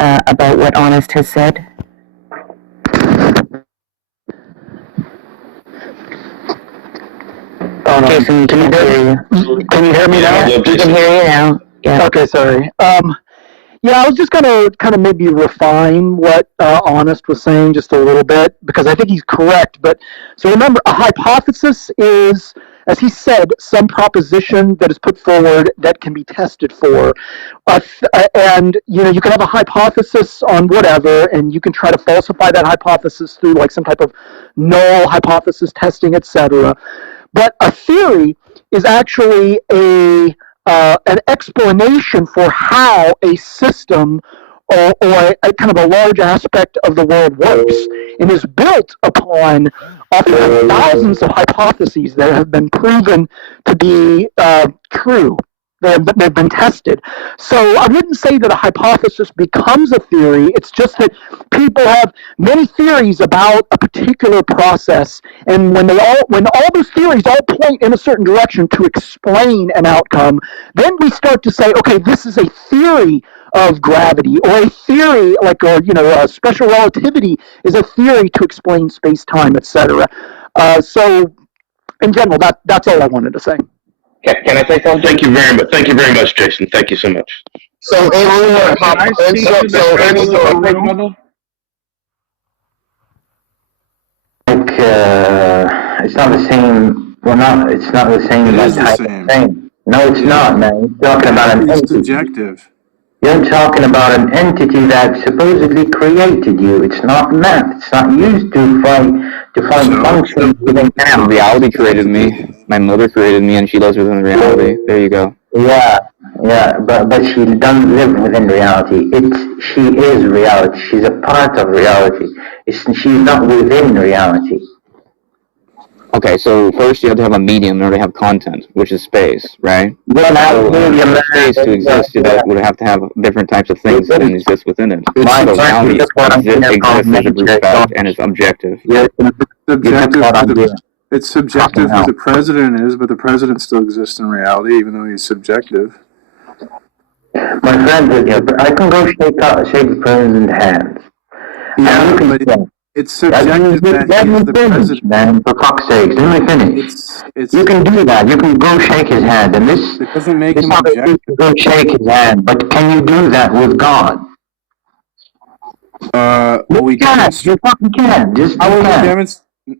about what Honest has said? Jason, can you hear me now? We can hear you now. Yeah. Okay, sorry. Yeah, I was just going to kind of maybe refine what Honest was saying just a little bit, because I think he's correct. But so remember, a hypothesis is, as he said, some proposition that is put forward that can be tested for. And, you can have a hypothesis on whatever, and you can try to falsify that hypothesis through like some type of null hypothesis testing, etc. But a theory is actually an explanation for how a system or a kind of a large aspect of the world works, and is built upon often thousands of hypotheses that have been proven to be true. They've been tested. So I wouldn't say that a hypothesis becomes a theory. It's just that people have many theories about a particular process, and when all those theories all point in a certain direction to explain an outcome, then we start to say, okay, this is a theory of gravity, or a theory special relativity is a theory to explain space-time, etc. So in general, that's all I wanted to say. Can I say something? Thank you very much, Jason. Thank you so much. So it's not the same. Well, it's not the same. It is the same. No, it's not, man. You're talking about an entity. Subjective. You're talking about an entity that supposedly created you. It's not math. It's not used to find functions within math. Reality created me. My mother created me, and she lives within reality. There you go. Yeah, but she doesn't live within reality. She is reality. She's a part of reality. She's not within reality. Okay, so first you have to have a medium in order to have content, which is space, right? So for space to exist, you would have to have different types of things that exist within it. So reality exists as a group fact, and it's objective. It's subjective who the president is, but the president still exists in reality, even though he's subjective. My friend, I can go shake the president's hands. Yeah, but it's subjective that he is the president. Man, for fuck's sake, let me finish. You can do that. You can go shake his hand, and this it doesn't make him objective. Go shake his hand, but can you do that with God? We can. You fucking can.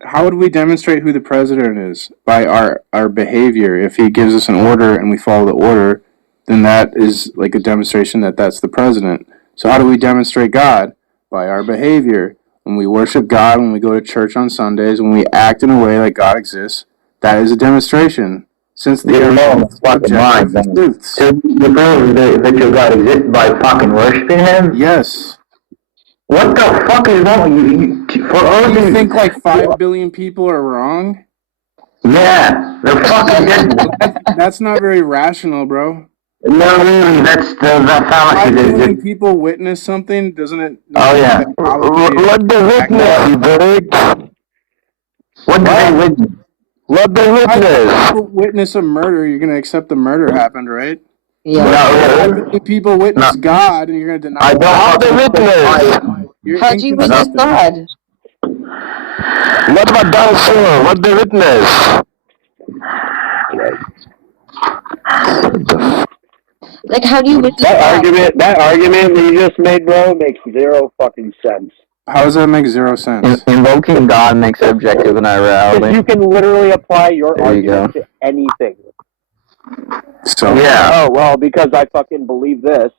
How would we demonstrate who the president is? By our behavior. If he gives us an order and we follow the order, then that is like a demonstration that that's the president. So how do we demonstrate God? By our behavior. When we worship God, when we go to church on Sundays, when we act in a way like God exists, that is a demonstration. Since the objective truths. So you believe that your God exists by fucking worshiping Him? Yes. What the fuck is wrong with you? You think like 5 billion people are wrong? Yeah, they're fucking dead. That's not very rational, bro. No, really, that's the fallacy. 5 billion people witness something, doesn't it? Oh, yeah. What the witness, What did they witness? What the witness? People witness a murder, you're going to accept the murder happened, right? Yeah. If people witness God, and you're going to deny. I don't have the witness. How do you witness God? What about dinosaur? What the witness? Like, how do you witness that argument that you just made, bro, makes zero fucking sense. How does that make zero sense? Invoking God makes it objective in our reality. You can literally apply your argument to anything. So yeah. Oh well, because I fucking believe this.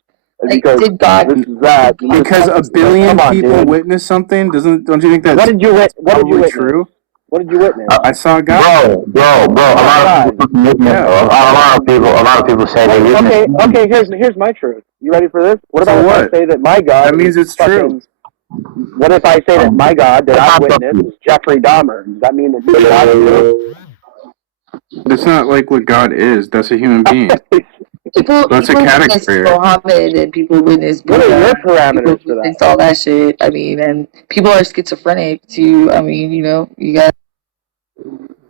Because did God? This is that. Because a billion people witness something, don't you think that's true? What did you witness? I saw God. Bro. A lot of people say they witness. Okay. Here's my truth. You ready for this? What about if I say that my God? That means it's true. What if I say that my God that I witnessed is Jeffrey Dahmer? Does that mean that God is true? That's not like what God is. That's a human being. That's a category. Muhammad and people witness. What are your parameters for that? All that shit. I mean, and people are schizophrenic too. I mean, you got.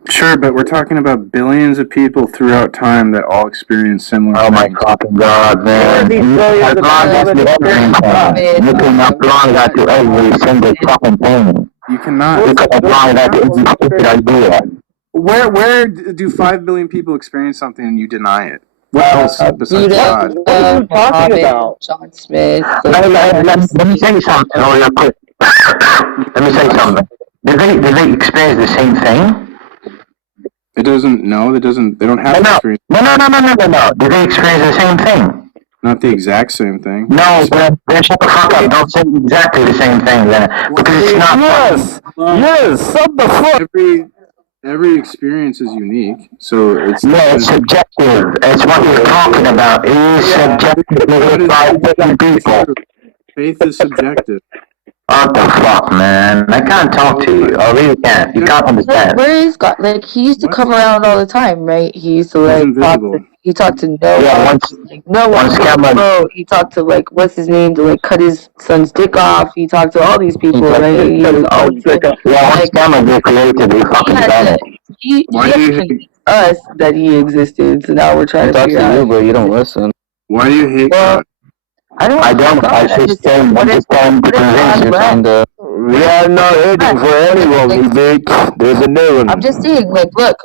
Sure, but we're talking about billions of people throughout time that all experience similar Oh my things. fucking god, man. These billions As of long as people you that experience you can apply that to every single fucking thing. You cannot. You can apply that to every stupid idea. Where do 5 billion people experience something and you deny it? What else besides Buddha, God? What are you talking Muhammad, about? John Smith. Let me say something real quick. Let me say something. Did they experience the same thing? It doesn't. No, it doesn't. They don't have to experience. No. Did they experience the same thing? Not the exact same thing. No, then shut the fuck up. Don't say exactly the same thing then. Because it's not. Yes, what the fuck? Every experience is unique, so it's. No, it's subjective. It's what you're talking about. It is subjective by different people. Faith is subjective. What the fuck, man? I can't talk to you. I really can't. You can't understand. Where is God? Like, he used to come around all the time, right? He used to, like, he talked to Noah. Yeah, once Cameron- Bro, he talked to, like, what's his name, to, like, cut his son's dick off. He talked to all these people, right? He was always, like, once Cameron was created, he fucking done it. he had to convince us that he existed, so now we're trying to Talk figure to you, out. but you don't listen. Why do you hate God? I don't. I don't. I just trying to convince you. Kinda. We are not hating for anyone, we make. There's a new one. I'm just saying, like, look,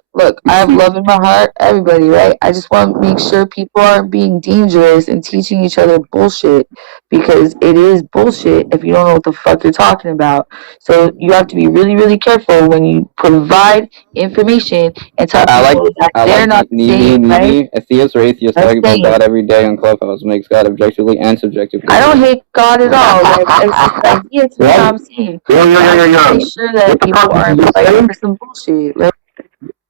I have love in my heart, everybody, right? I just want to make sure people aren't being dangerous and teaching each other bullshit, because it is bullshit if you don't know what the fuck you're talking about. So you have to be really, really careful when you provide information and tell people that they're not saying, right? A theist or atheist talking about God every day on Clubhouse makes God objectively and subjectively. I don't hate God at all. Like, it's just ideas, you know what I'm saying? Make sure that people aren't fighting for some bullshit, right?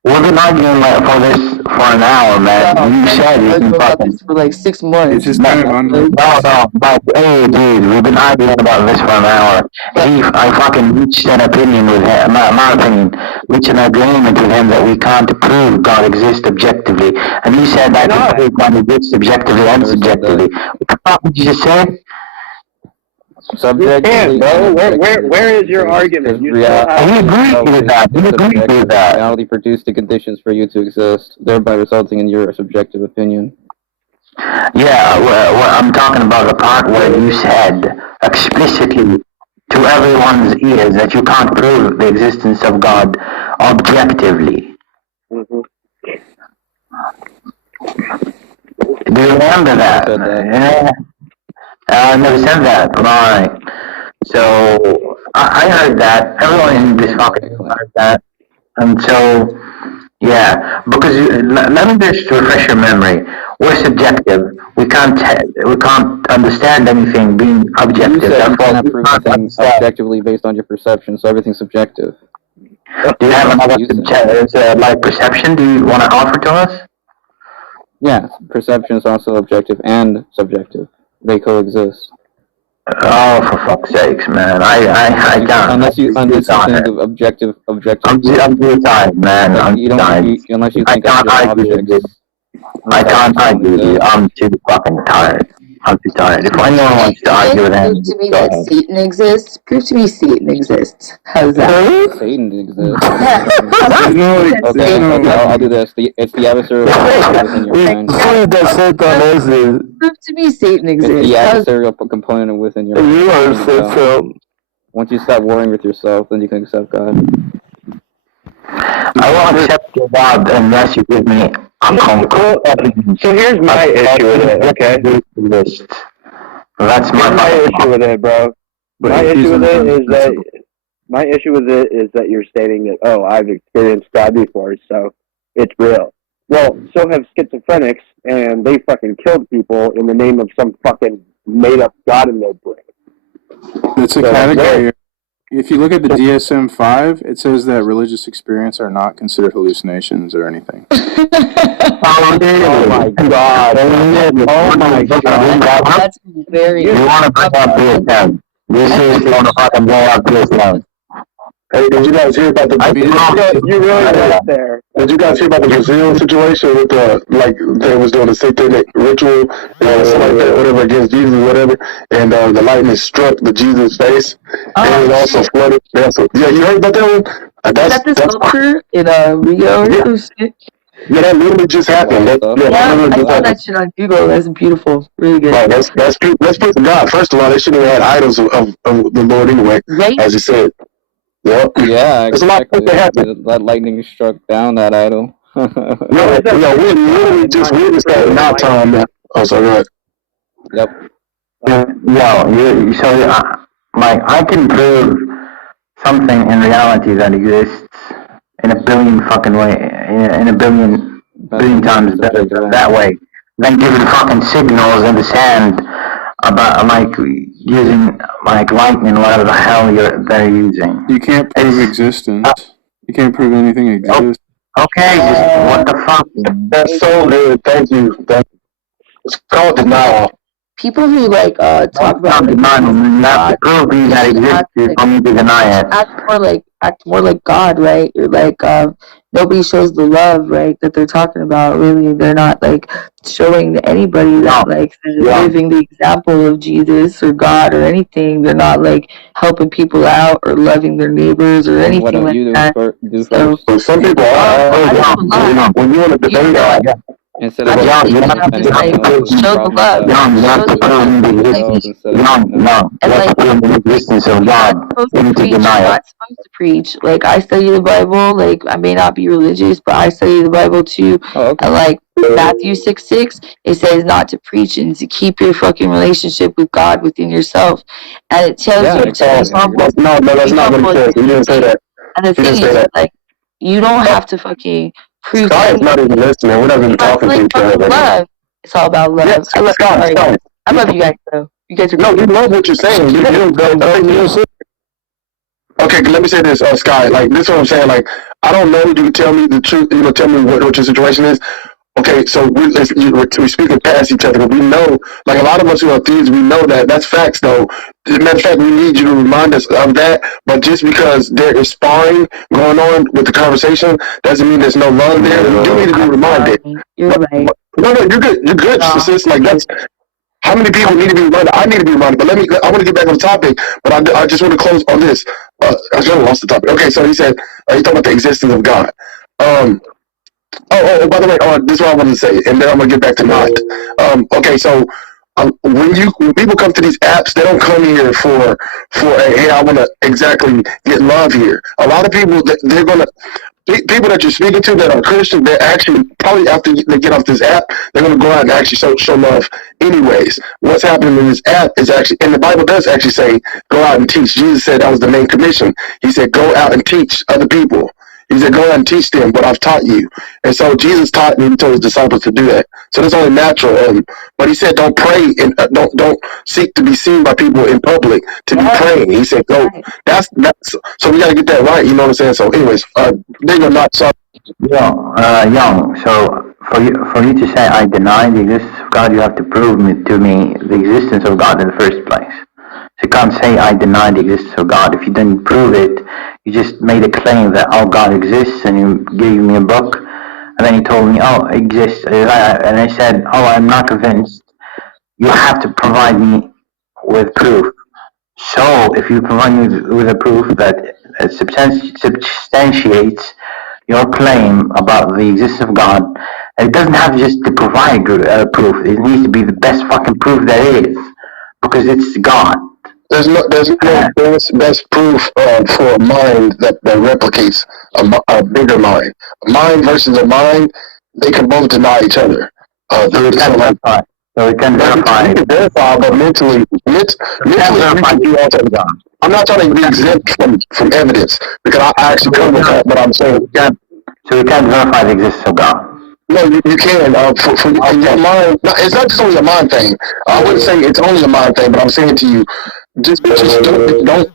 We've been arguing for this for an hour, man. You said you can about fucking. this for like 6 months. It's just kind of No, but hey, dude, we've been arguing about this for an hour. I fucking reached an opinion with him, my opinion, reached an agreement with him that we can't prove God exists objectively. And he said that I can prove God exists objectively and subjectively. What the fuck did you just say? Subjectively. Bro, where is your argument? You I agree with that. You agree with that. Reality produced the conditions for you to exist, thereby resulting in your subjective opinion. Yeah, well, I'm talking about the part where you said explicitly to everyone's ears that you can't prove the existence of God objectively. Mm-hmm. Do you remember that? Yeah. I never said that. Right. So, I heard that. Everyone in this fucking room heard that. And so, yeah. Because, let me just refresh your memory. We're subjective. We can't understand anything being objective. You said you Therefore, cannot we prove can't anything understand. objectively based on your perception, so everything's subjective. Do you have another perception? Do you want to offer to us? Yeah, perception is also objective and subjective. They coexist. Oh, for fuck's sakes, man! I can't. Unless you think of objective. I'm too tired, man. I'm too tired. Unless you I think can't of argue with you. I can't argue with you. I'm too fucking tired. I'm too tired. If anyone wants to argue with him, Prove to me go that ahead. Satan exists. Prove to me Satan exists. How's that? Satan exists. No, I'll do this. It's the adversarial component within your mind. Prove to me Satan It's exists. the How's adversarial component within your mind. Once you stop warring with yourself, then you can accept God. I will accept your God unless you give me uncomfortable evidence. So here's my issue with it, okay? List. That's My issue with it, bro. My issue with it is that you're stating that, oh, I've experienced God before, so it's real. Well, so have schizophrenics, and they fucking killed people in the name of some fucking made-up God in their brain. It's a category. If you look at the DSM-5, it says that religious experience are not considered hallucinations or anything. Oh my God! Oh my God! that's very. You want to bring up DSM? This is going to fucking blow up DSM. Hey, did you guys hear about the? You really went there. Did you guys hear about the Brazil situation with they was doing a satanic ritual, something like that, whatever, against Jesus, whatever, and the lightning struck the Jesus face, and it also flooded. Yeah, you heard about that one? Is that the sculpture in Rio or some shit? Yeah, that literally just happened. That Yeah, literally I just saw happened. that shit on Google. That's beautiful. Really good. Right, let's praise God. First of all, they shouldn't have had idols of the Lord anyway, Right? as he said. Yep. Yeah, There's a lot of things that happen. exactly. That lightning struck down that idol. Yeah, we literally just witnessed that in our time. Man. Oh, sorry, go ahead. Yep. Like, I can prove something in reality that exists in a billion fucking way, in a billion times better that way than giving fucking signals in the sand about, like, using, like, lightning, whatever the hell they're using. You can't prove existence. You can't prove anything exists. Okay, just, what the fuck? That's so good. Thank you. It's called denial. People who like talk about like, denial. You have to prove things that exist for me to deny it. act more like God, right? You're like nobody shows the love, right, that they're talking about. Really, they're not like showing to anybody that like they're living the example of Jesus or God or anything. They're not like helping people out or loving their neighbors or anything What like you that. do So, first Some people are. When you want to debate that, instead I of just think you focusing have on to like anything else, show the love. You have Show to the prove love. the themselves existence. instead of And like the existence of you're God. not supposed You to need to preach. You're deny it. not supposed to preach. Like I study the Bible. Like I may not be religious, but I study the Bible too. Oh, okay. And like Matthew 6:6, it says not to preach and to keep your fucking relationship with God within yourself. And it tells you to be humble. no, that's not what it says. He didn't say that. And the He didn't thing say is, that. like, you don't have to fucking prove Sky is not even listening. We're not even talking to each other. love. It's all about love. Yes, I love Sky. I love you guys though. You guys are No, you love what you're saying. You okay, let me say this, Sky. Like, this is what I'm saying. Like, I don't know. You can tell me the truth. You know, tell me what your situation is. Okay, so we're speaking past each other. But we know, like a lot of us who are thieves, we know that that's facts. Though, as a matter of fact, we need you to remind us of that. But just because there is sparring going on with the conversation doesn't mean there's no love there. You do need to be reminded. You're right. No, you're good. You're good, sis. Like that's. How many people need to be reminded? I need to be reminded. But I want to get back on the topic, but I just want to close on this. I just lost the topic. Okay, so he said, he talked about the existence of God. By the way, this is what I wanted to say, and then I'm going to get back to not. Okay, so when people come to these apps, they don't come here for a, hey, I want to exactly get love here. A lot of people, they're going to, people that you're speaking to that are Christian, they're actually probably after they get off this app, they're going to go out and actually show love anyways. What's happening in this app is actually, and the Bible does actually say, go out and teach. Jesus said that was the main commission. He said, go out and teach other people. He said, go out and teach them what I've taught you. And so Jesus taught and he told his disciples to do that. So that's only natural. But he said, don't pray and don't seek to be seen by people in public to be praying. He said, go. That's so we got to get that right. You know what I'm saying? So anyways, they are not sorry. Young, so for you to say I deny the existence of God, you have to prove to me the existence of God in the first place. So you can't say I deny the existence of God. If you didn't prove it, you just made a claim that, oh, God exists, and you gave me a book, and then you told me, oh, it exists, and I said, oh, I'm not convinced. You have to provide me with proof. So if you provide me with a proof that substantiates your claim about the existence of God, it doesn't have just to provide proof. It needs to be the best fucking proof there is, because it's God. There's no best proof for a mind that replicates a bigger mind. A mind versus a mind, they can both deny each other. So we can verify. You can verify, but mentally you can do all that. I'm not trying to be exempt from evidence because I actually come with that, but I'm saying so we can't verify the existence of God. No, you can. For your mind, no, it's not just only a mind thing. I wouldn't say it's only a mind thing, but I'm saying to you, just don't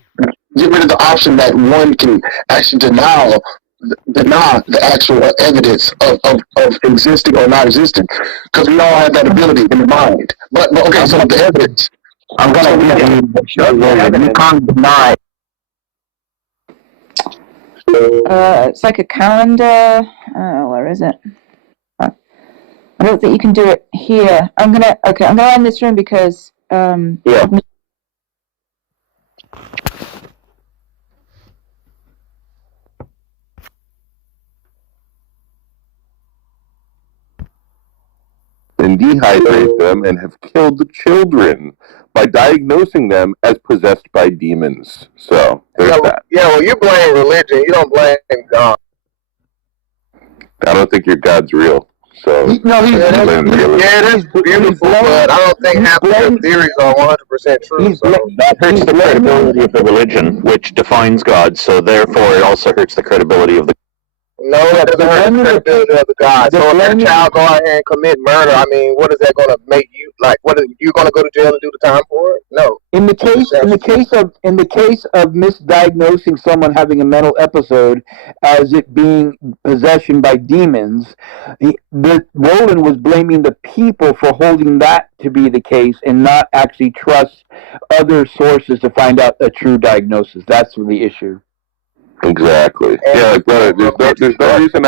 get rid of the option that one can actually deny the actual evidence of existing or not existing, because we all have that ability in the mind. But okay, so the evidence. I'm gonna give you. You can't deny. It's like a calendar. Where is it? I don't think you can do it here. I'm gonna end this room because Yeah. dehydrate them and have killed children by diagnosing them as possessed by demons. So there's that. Yeah, well, you blame religion. You don't blame God. I don't think your God's real. So It is Beautiful, but I don't think half of your theories are 100% true. So That hurts the credibility of the religion, which defines God, so therefore it also hurts the credibility of the no, that doesn't hurt the credibility of the God. So if your child go out here and commit murder, I mean, what is that going to make you like? What are you going to go to jail and do the time for it? No. In the case of misdiagnosing someone having a mental episode as it being possession by demons, Roland was blaming the people for holding that to be the case and not actually trust other sources to find out a true diagnosis. That's the issue. exactly. Yeah, like brother, there's no reason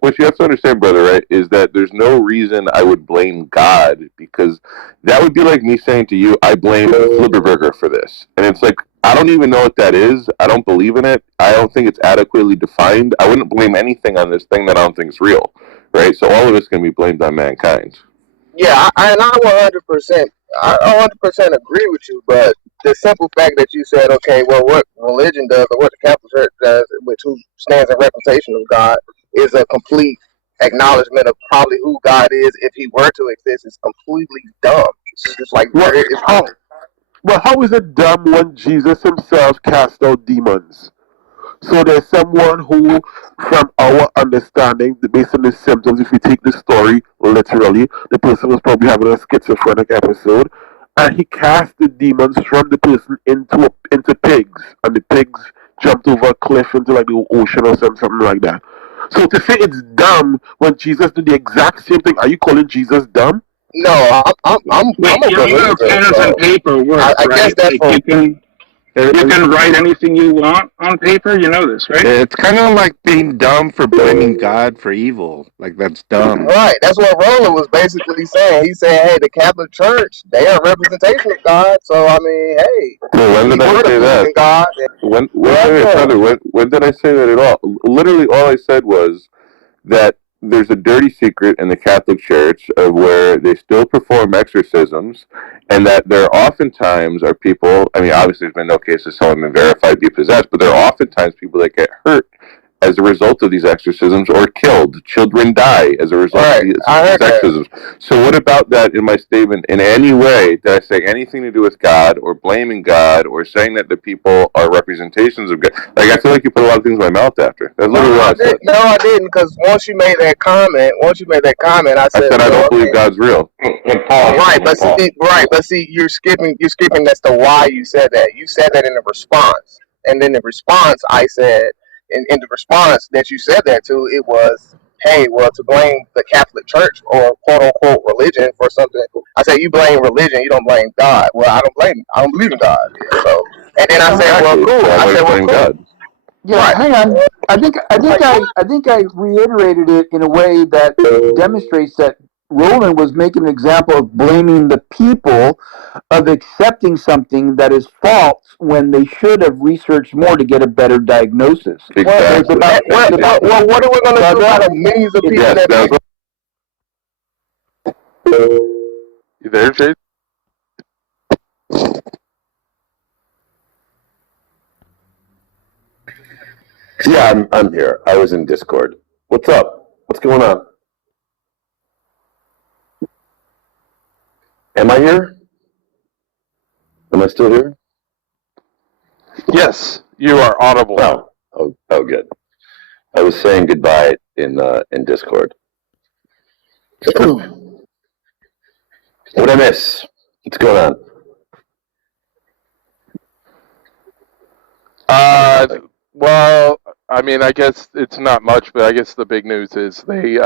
what you have to understand, brother, right, is that there's no reason I would blame God, because that would be like me saying to you, I blame Flipperburger for this. And it's like, I don't even know what that is. I don't believe in it. I don't think it's adequately defined. I wouldn't blame anything on this thing that I don't think is real. Right? So all of it's gonna be blamed on mankind. Yeah, I 100%, I 100% agree with you, but the simple fact that you said, okay, well, what religion does or what the Catholic Church does, which who stands in representation of God, is a complete acknowledgement of probably who God is if he were to exist, is completely dumb. It's just like, it's wrong. Well, how is it dumb when Jesus himself cast out demons? So there's someone who, from our understanding, based on the symptoms, if we take the story literally, the person was probably having a schizophrenic episode, and he cast the demons from the person into pigs, and the pigs jumped over a cliff into like the ocean or something like that. So to say it's dumb when Jesus did the exact same thing, are you calling Jesus dumb? No, I'm a believer. Pen and paper works, I guess right? that's Like you can write anything you want on paper. You know this, right? It's kind of like being dumb for blaming God for evil. Like, that's dumb. Right, that's what Roland was basically saying. He said, hey, the Catholic Church, they are a representation of God, so I mean, hey. So when did I say that? God, when did I say that at all? Literally all I said was that there's a dirty secret in the Catholic Church of where they still perform exorcisms, and that there oftentimes are people, I mean, obviously there's been no cases of someone been verified to be possessed, but there are oftentimes people that get hurt as a result of these exorcisms or killed. Children die as a result of these exorcisms. So what about that in my statement? In any way, did I say anything to do with God or blaming God or saying that the people are representations of God? Like, I feel like you put a lot of things in my mouth after. That's literally what I said. No, I didn't, because once you made that comment, I said I don't believe God's real. Right, but see, you're skipping that's the why you said that. You said that in the response. And then the response, I said, in the response that you said that to, it was, hey, well, to blame the Catholic Church or quote-unquote religion for something. I said, you blame religion, you don't blame God. Well, I don't believe in God. So, and then I said, well, cool. I said, well, cool. God. Yeah, right. Hang on. I think I reiterated it in a way that demonstrates that Roland was making an example of blaming the people of accepting something that is false when they should have researched more to get a better diagnosis. Exactly. Well, what are we going to do about the millions of people that... You there, Jay? Yeah, I'm here. I was in Discord. What's up? What's going on? Am I here? Am I still here? Yes, you are audible. Oh, good. I was saying goodbye in Discord. What'd I miss? What's going on? Well, I mean, I guess it's not much, but I guess the big news is they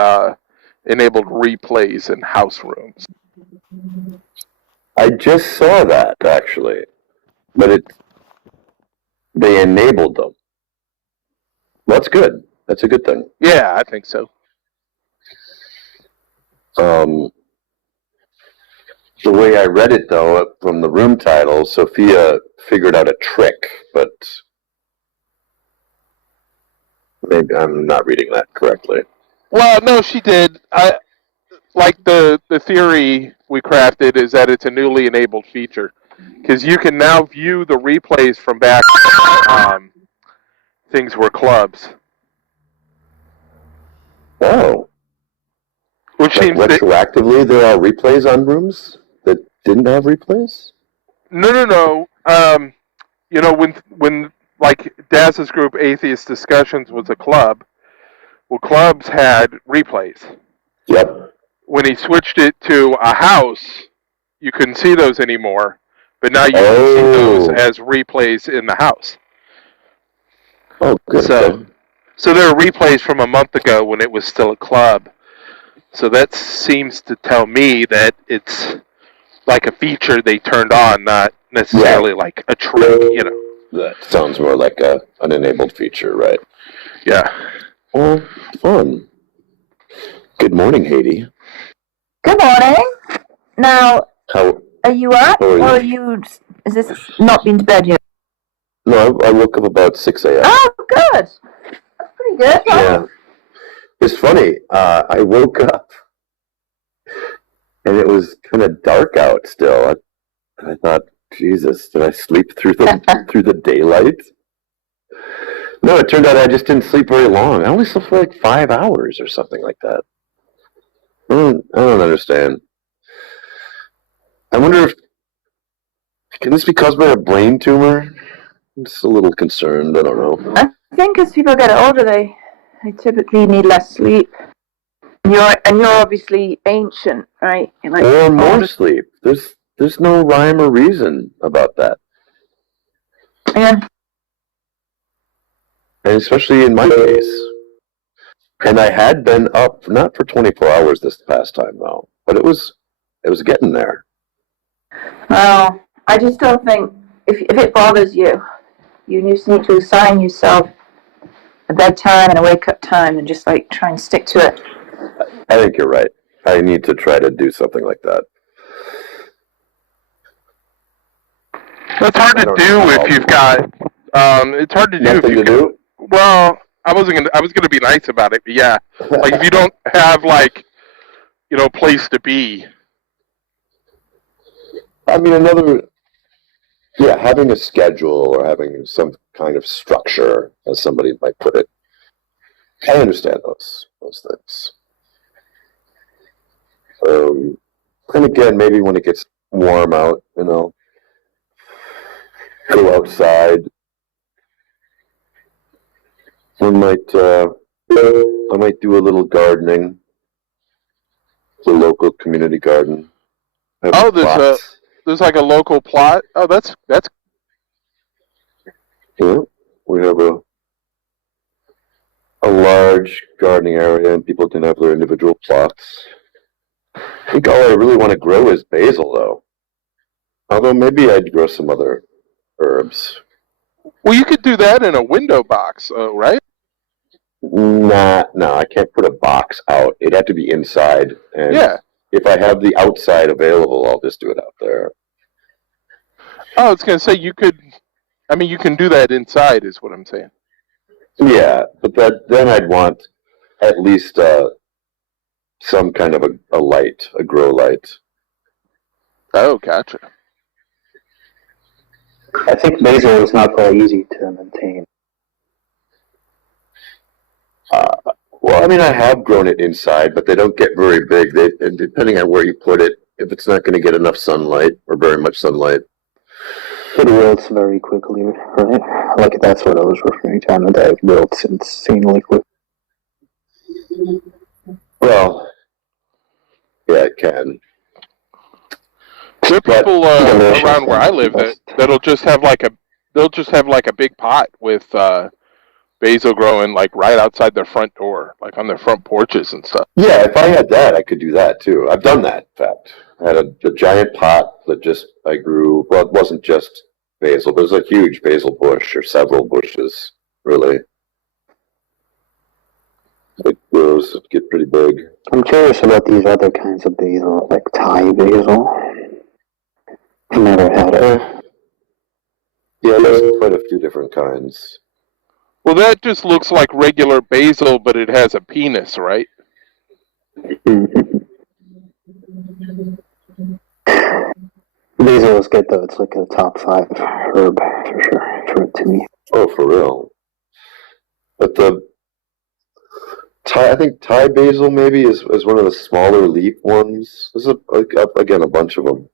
enabled replays in house rooms. I just saw that, actually. But they enabled them. That's good. That's a good thing. Yeah, I think so. The way I read it, though, from the room title, Sophia figured out a trick, but maybe I'm not reading that correctly. Well, no, she did. like the theory we crafted is that it's a newly enabled feature because you can now view the replays from back things were clubs. Oh. Which like seems that, retroactively there are replays on rooms that didn't have replays? No. You know, when like Daz's group Atheist Discussions was a club, well, clubs had replays. Yep. When he switched it to a house, you couldn't see those anymore, but now you can see those as replays in the house. Oh, good. So there are replays from a month ago when it was still a club. So that seems to tell me that it's like a feature they turned on, not necessarily like a trick, you know. That sounds more like an enabled feature, right? Yeah. Well, fun. Good morning, Haiti. Good morning. Now, How? are you up, How are you? or are you? Is this not been to bed yet? No, I woke up about 6 a.m. Oh, good. That's pretty good. Yeah. It's funny. I woke up and it was kind of dark out still. I thought, Jesus, did I sleep through the daylight? No, it turned out I just didn't sleep very long. I only slept for like 5 hours or something like that. I don't understand. I wonder if can this be caused by a brain tumor? I'm just a little concerned. I don't know. I think as people get older, they typically need less sleep. And you're obviously ancient, right? You're like Or more sleep. There's no rhyme or reason about that. Yeah. And especially in my case. And I had been up not for 24 hours this past time though, but it was getting there. Well, I just don't think if it bothers you, you just need to assign yourself a bedtime and a wake up time and just like try and stick to it. I think you're right. I need to try to do something like that. That's hard to do if you've got. It's hard to do if you do. Well, I was gonna be nice about it, but yeah, like if you don't have like, you know, place to be. I mean, having a schedule or having some kind of structure, as somebody might put it. I understand those things. And again, maybe when it gets warm out, you know, go outside. I might do a little gardening. The local community garden. Oh, there's like a local plot. Oh, that's. Yeah, we have a large gardening area, and people can have their individual plots. I think all I really want to grow is basil, though. Although maybe I'd grow some other herbs. Well, you could do that in a window box, right? No, I can't put a box out. It'd have to be inside. And yeah. If I have the outside available, I'll just do it out there. Oh, I was going to say you could. I mean, you can do that inside, is what I'm saying. Yeah, but then I'd want at least some kind of a light, a grow light. Oh, gotcha. I think basil is not very easy to maintain. Well, I mean, I have grown it inside, but they don't get very big. And depending on where you put it, if it's not going to get enough sunlight or very much sunlight, it wilts very quickly, right? Like that's what I was referring to. And that it wilts insanely quick. Well, yeah, it can. There are people around where I live that'll just have like a big pot with basil growing like right outside their front door, like on their front porches and stuff. Yeah, if I had that, I could do that too. I've done that, in fact. I had a giant pot that I grew, well, it wasn't just basil, but it was a huge basil bush, or several bushes, really. It grows, it get pretty big. I'm curious about these other kinds of basil, like Thai basil. I've never had it. Yeah, there's quite a few different kinds. Well, that just looks like regular basil, but it has a penis, right? Basil is good though. It's like a top 5 herb for sure to me. Oh, for real. But I think Thai basil maybe is one of the smaller leaf ones. There's again a bunch of them.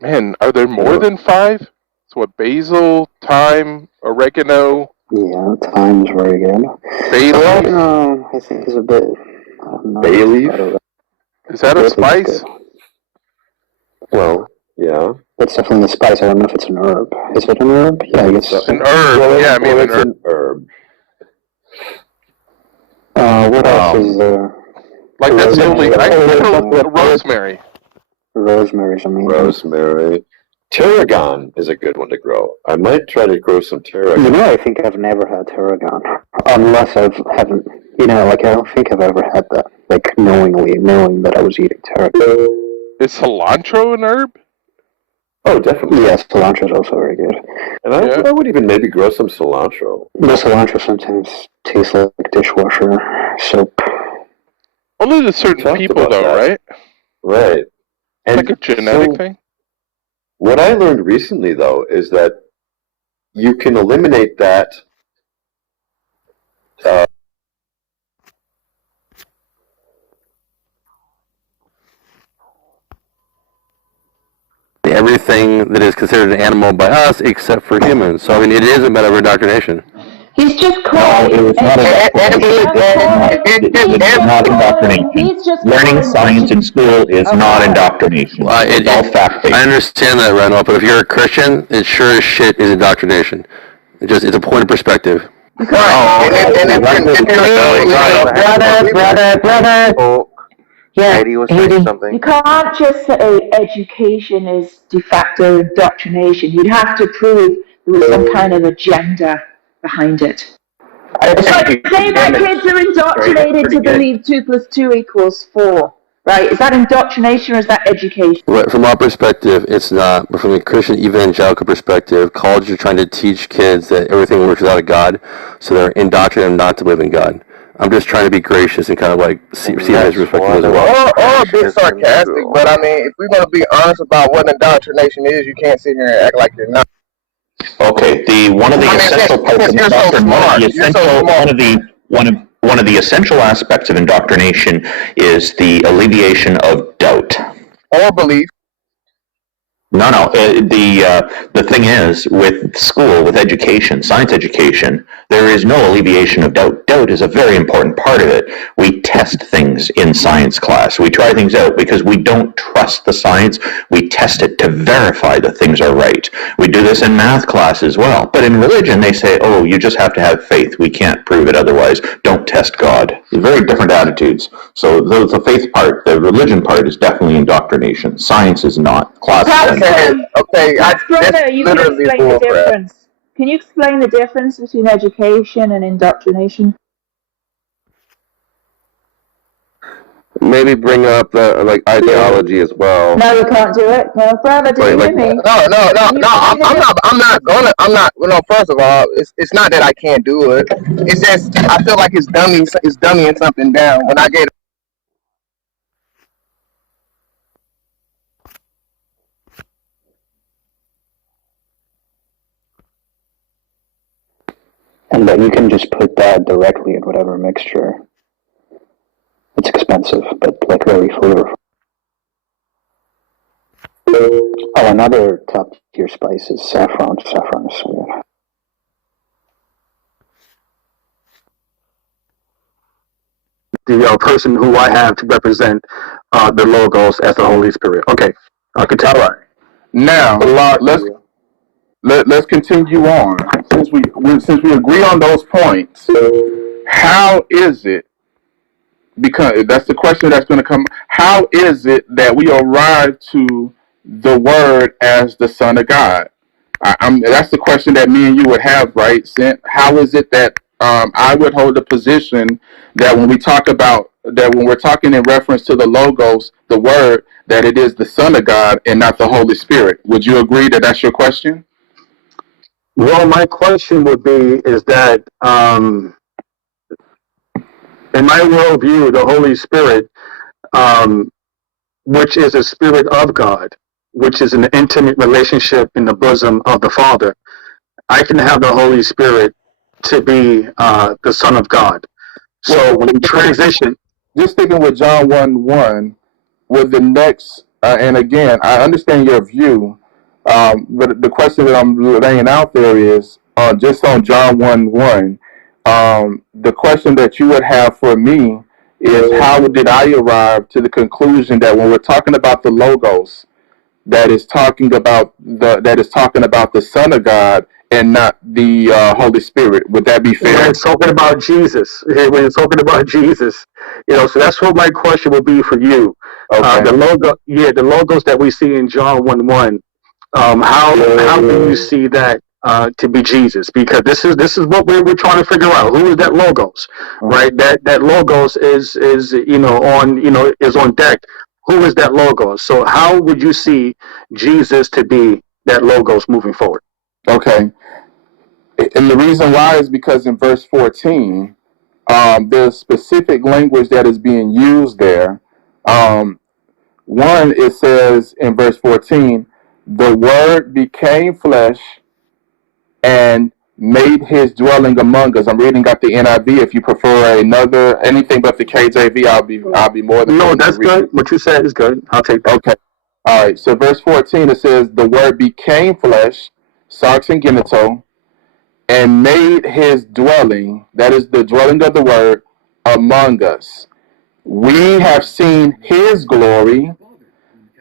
Man, are there more than 5? So what? Basil, thyme, oregano. Yeah, thyme's very good. Bay leaf. No, I think it's a bit. Bay leaf. Is that a spice? Well, yeah. It's definitely a spice. I don't know if it's an herb. Is it an herb? Yeah, I guess. An herb. Well, yeah, I mean it's an herb. What else is there? Like that's the only. Rosemary. Rosemary's amazing. Rosemary. Tarragon is a good one to grow. I might try to grow some tarragon. You know, I think I've never had tarragon, unless I haven't. You know, like I don't think I've ever had that, like knowing that I was eating tarragon. Is cilantro an herb? Oh, definitely. Yes, cilantro is also very good. And I would even maybe grow some cilantro. The cilantro sometimes tastes like dishwasher soap. Only to certain people, though, right? Right. And like a genetic thing? What I learned recently, though, is that you can eliminate that everything that is considered an animal by us except for humans. So, I mean, it is a matter of indoctrination. He's just calling. No, it was not indoctrination. Learning science in school is not indoctrination. It's all fact-based. I understand that, Randolph, but if you're a Christian, it sure as shit is indoctrination. It's a point of perspective. Brother. Yeah, Heidi was saying something. You can't just say education is de facto indoctrination. You'd have to prove there was some kind of agenda behind it. It's like saying that kids are indoctrinated to believe 2 + 2 = 4, right? Is that indoctrination or is that education? From our perspective, it's not. But from a Christian evangelical perspective, colleges are trying to teach kids that everything works without a God, so they're indoctrinating them not to believe in God. I'm just trying to be gracious and kind of like see his perspective as well. Or a bit sarcastic, but I mean, if we're going to be honest about what indoctrination is, you can't sit here and act like you're not. Okay, one of the essential parts of indoctrination, one of the essential aspects of indoctrination is the alleviation of doubt or belief. No. The thing is, with school, with education, science education, there is no alleviation of doubt. Doubt is a very important part of it. We test things in science class. We try things out because we don't trust the science. We test it to verify that things are right. We do this in math class as well. But in religion, they say, oh, you just have to have faith. We can't prove it otherwise. Don't test God. Very different attitudes. So the faith part, the religion part is definitely indoctrination. Science is not. Class Okay, brother, you can explain the difference. Can you explain the difference between education and indoctrination? Maybe bring up the ideology as well. No, you can't do it. No, brother, do you hear me? No. I'm not. Well, no. First of all, it's not that I can't do it. It's just I feel like it's dumbing something down when I get. And then you can just put that directly in whatever mixture. It's expensive, but like very flavorful. Oh, another top tier spice is saffron. Saffron is so good. The person who I have to represent the logos as the Holy Spirit. Okay, Katara. Now let's continue on. Since we agree on those points, how is it? Because that's the question that's going to come. How is it that we arrive to the Word as the Son of God? That's the question that me and you would have, right? How is it that I would hold the position that when we're talking in reference to the logos, the Word, that it is the Son of God and not the Holy Spirit? Would you agree that that's your question? Well, my question would be is that in my worldview, the Holy Spirit which is a spirit of God, which is an intimate relationship in the bosom of the Father, I can have the Holy Spirit to be the Son of God. So when you transition, just sticking with John 1:1, with the next, and again, I understand your view, but the question that I'm laying out there is, just on John 1:1, the question that you would have for me is, how did I arrive to the conclusion that when we're talking about the Logos, that is talking about the Son of God and not the Holy Spirit? Would that be fair? when it's talking about Jesus, when it's talking about Jesus, so that's what my question would be for you. Okay. The logos that we see in John 1:1. How do you see that to be Jesus? Because this is what we're trying to figure out. Who is that logos, right? That logos is on deck. Who is that logos? So how would you see Jesus to be that logos moving forward? Okay. And the reason why is because in verse 14, there's specific language that is being used there. One, it says in verse 14, the Word became flesh and made his dwelling among us. I'm reading out the NIV. If you prefer anything but the KJV, I'll be more than no. That's good. What you said is good. I'll take that. Okay. All right. So verse 14, it says, the Word became flesh, sarx and genital, and made his dwelling, that is the dwelling of the Word, among us. We have seen his glory,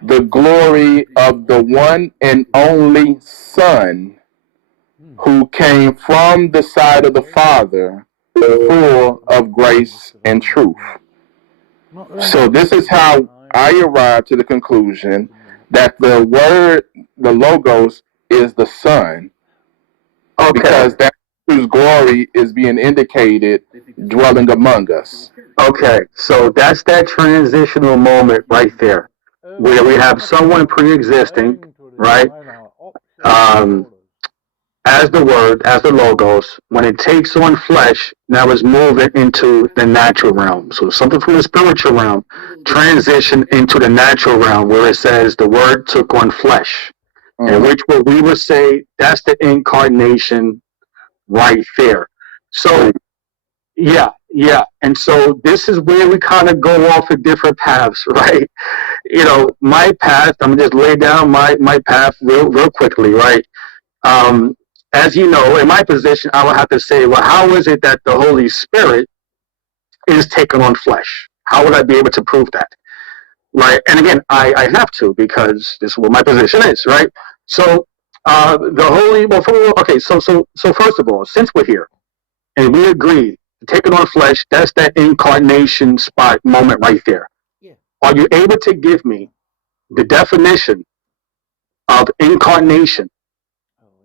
the glory of the one and only Son, who came from the side of the Father, full of grace and truth. So this is how I arrived to the conclusion that the Word, the Logos, is the Son. Okay. Because that whose glory is being indicated dwelling among us. Okay, so that's that transitional moment right there, where we have someone pre-existing, right? As the Word, as the Logos, when it takes on flesh, now it's moving into the natural realm. So something from the spiritual realm transition into the natural realm, where it says the Word took on flesh, in which what we would say that's the incarnation right there. So yeah. And so this is where we kind of go off of different paths, right? My path, I'm gonna just lay down my path real quickly, right? As you know, in my position, I would have to say, well, how is it that the Holy Spirit is taking on flesh? How would I be able to prove that? Right? And again, I have to, because this is what my position is, right? So so first of all, since we're here and we agree, taking on flesh, that's that incarnation spot moment right there. Yeah. Are you able to give me the definition of incarnation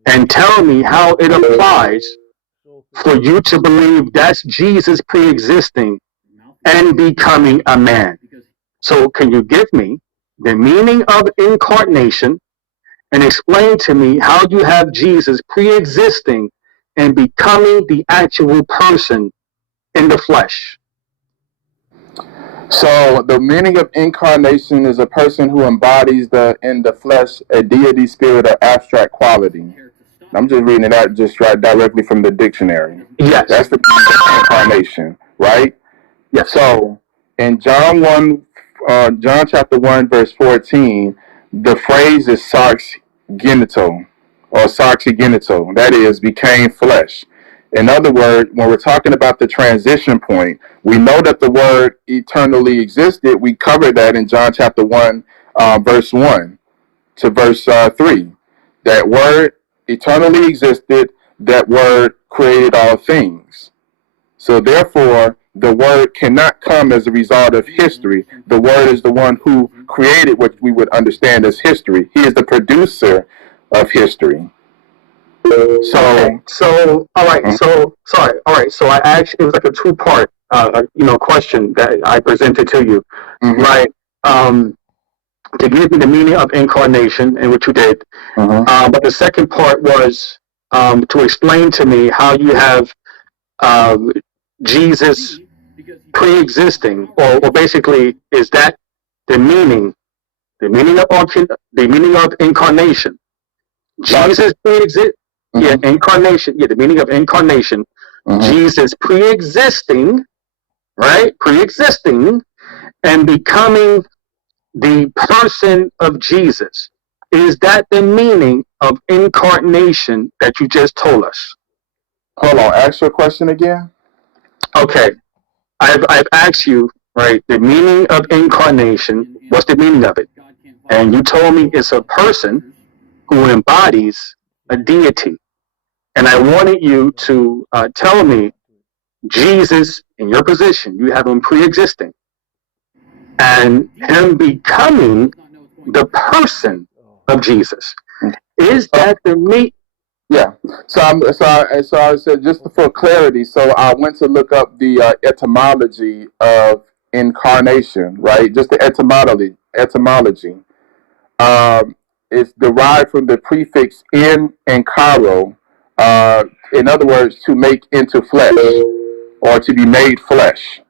and tell me how it applies for you to believe that's Jesus pre-existing and becoming a man? So can you give me the meaning of incarnation and explain to me how you have Jesus pre-existing and becoming the actual person in the flesh? So the meaning of incarnation is a person who embodies in the flesh a deity, spirit, or abstract quality. I'm just reading it out just right directly from the dictionary. Yes. That's the meaning of incarnation, right? Yes. So in John chapter 1, verse 14, the phrase is sarx genital, or sarxigenital. That is, became flesh. In other words, when we're talking about the transition point, we know that the Word eternally existed. We covered that in John chapter 1, verse 1 to verse 3. That Word eternally existed. That Word created all things. So therefore, the Word cannot come as a result of history. The Word is the one who created what we would understand as history. He is the producer of history. So all right. So sorry. All right. So I actually, it was like a two-part, question that I presented to you, right? To give me the meaning of incarnation, and what you did. But the second part was to explain to me how you have Jesus pre-existing, or basically, is that the meaning the meaning of incarnation. Jesus pre-exist. Yeah, incarnation. Yeah, the meaning of incarnation. Jesus pre-existing, right? Pre-existing and becoming the person of Jesus. Is that the meaning of incarnation that you just told us? Hold on, ask your question again. Okay, I've asked you, right, the meaning of incarnation. What's the meaning of it? And you told me it's a person who embodies a deity. And I wanted you to tell me Jesus, in your position, you have him pre-existing, and him becoming the person of Jesus. Is that the meat? Yeah. So I said, just for clarity, so I went to look up the etymology of incarnation, right? Just the etymology. It's derived from the prefix in and karo. In other words, to make into flesh or to be made flesh.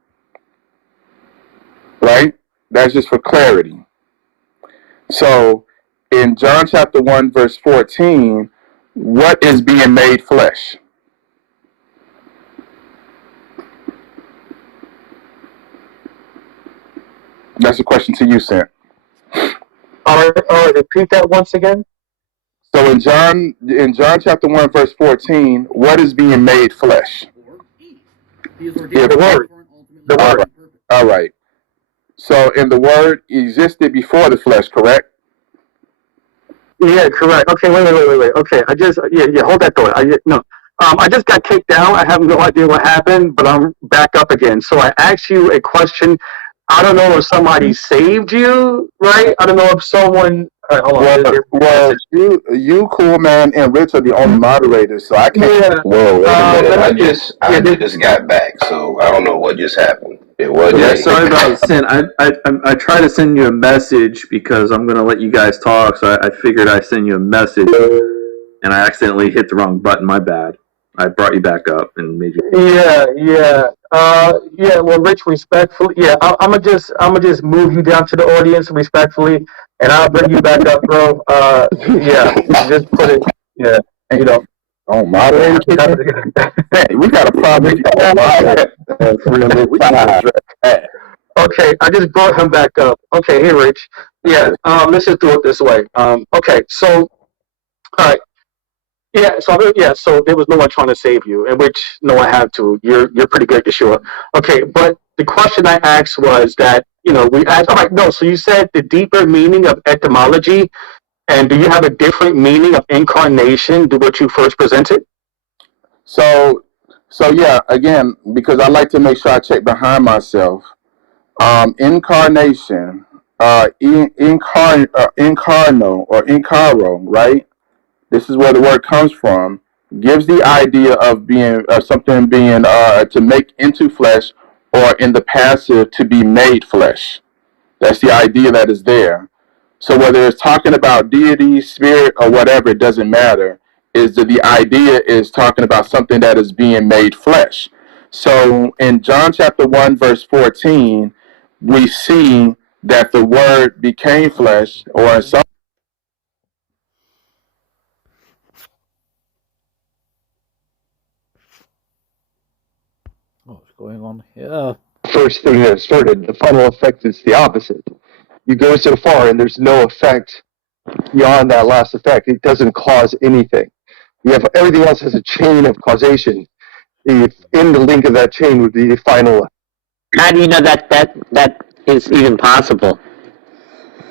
Right? That's just for clarity. So in John chapter 1, verse 14, what is being made flesh? That's a question to you, Sam. All right, repeat that once again. So in John chapter 1, verse 14, what is being made flesh? Yeah, the word. The word. All right. So, and the word existed before the flesh, correct? Yeah, correct. Okay, wait. Okay, hold that thought. I just got kicked out. I have no idea what happened, but I'm back up again. So I asked you a question. I don't know if somebody saved you, right? I don't know if someone. Hold on. Well, you, Cool Man, and Rich are the only moderators, so I can't. Yeah. Whoa, wait a minute. I just got back, so I don't know what just happened. It wasn't. Yeah, sorry about Sin. I tried to send you a message because I'm gonna let you guys talk, so I figured I'd send you a message, and I accidentally hit the wrong button. My bad. I brought you back up and made you. Yeah. Well, Rich, respectfully, I'm gonna just move you down to the audience respectfully, and I'll bring you back up, bro. Just put it. Yeah, you know. Oh, moderator. We got a problem. Okay, I just brought him back up. Okay, hey, Rich. Yeah. Let's just do it this way. Okay. So, all right. So there was no one trying to save you, and which no one had to. You're pretty good, Yeshua. Okay, but the question I asked was that, we asked. All right, no. So you said the deeper meaning of etymology, and do you have a different meaning of incarnation to what you first presented? So yeah. Again, because I like to make sure I check behind myself. Incarnation, incarno or incaro, right? This is where the word comes from, gives the idea of something being to make into flesh, or in the passive, to be made flesh. That's the idea that is there. So whether it's talking about deity, spirit, or whatever, it doesn't matter. The idea is talking about something that is being made flesh. So in John chapter 1, verse 14, we see that the word became flesh, or in some. What's going on here? First thing that started, the final effect is the opposite. You go so far and there's no effect beyond that last effect. It doesn't cause anything. You have everything else has a chain of causation. If in the link of that chain would be the final. How do you know that is even possible?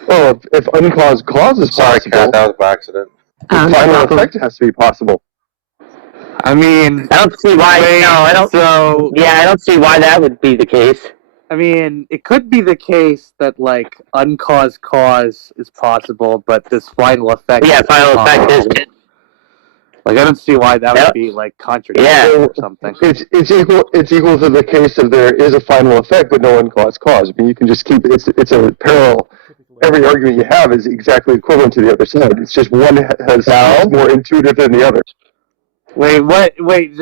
Well, if uncaused cause is possible, Cat, that was by accident. the final effect has to be possible. I mean, I don't see why. I don't see why that would be the case. I mean, it could be the case that uncaused cause is possible, but this final effect. Yeah, final effect is. I don't see why that would be contradictory or something. It's equal to the case of there is a final effect but no uncaused cause. I mean, you can just keep it's a parallel. Every argument you have is exactly equivalent to the other side. It's just one has more intuitive than the other. Wait,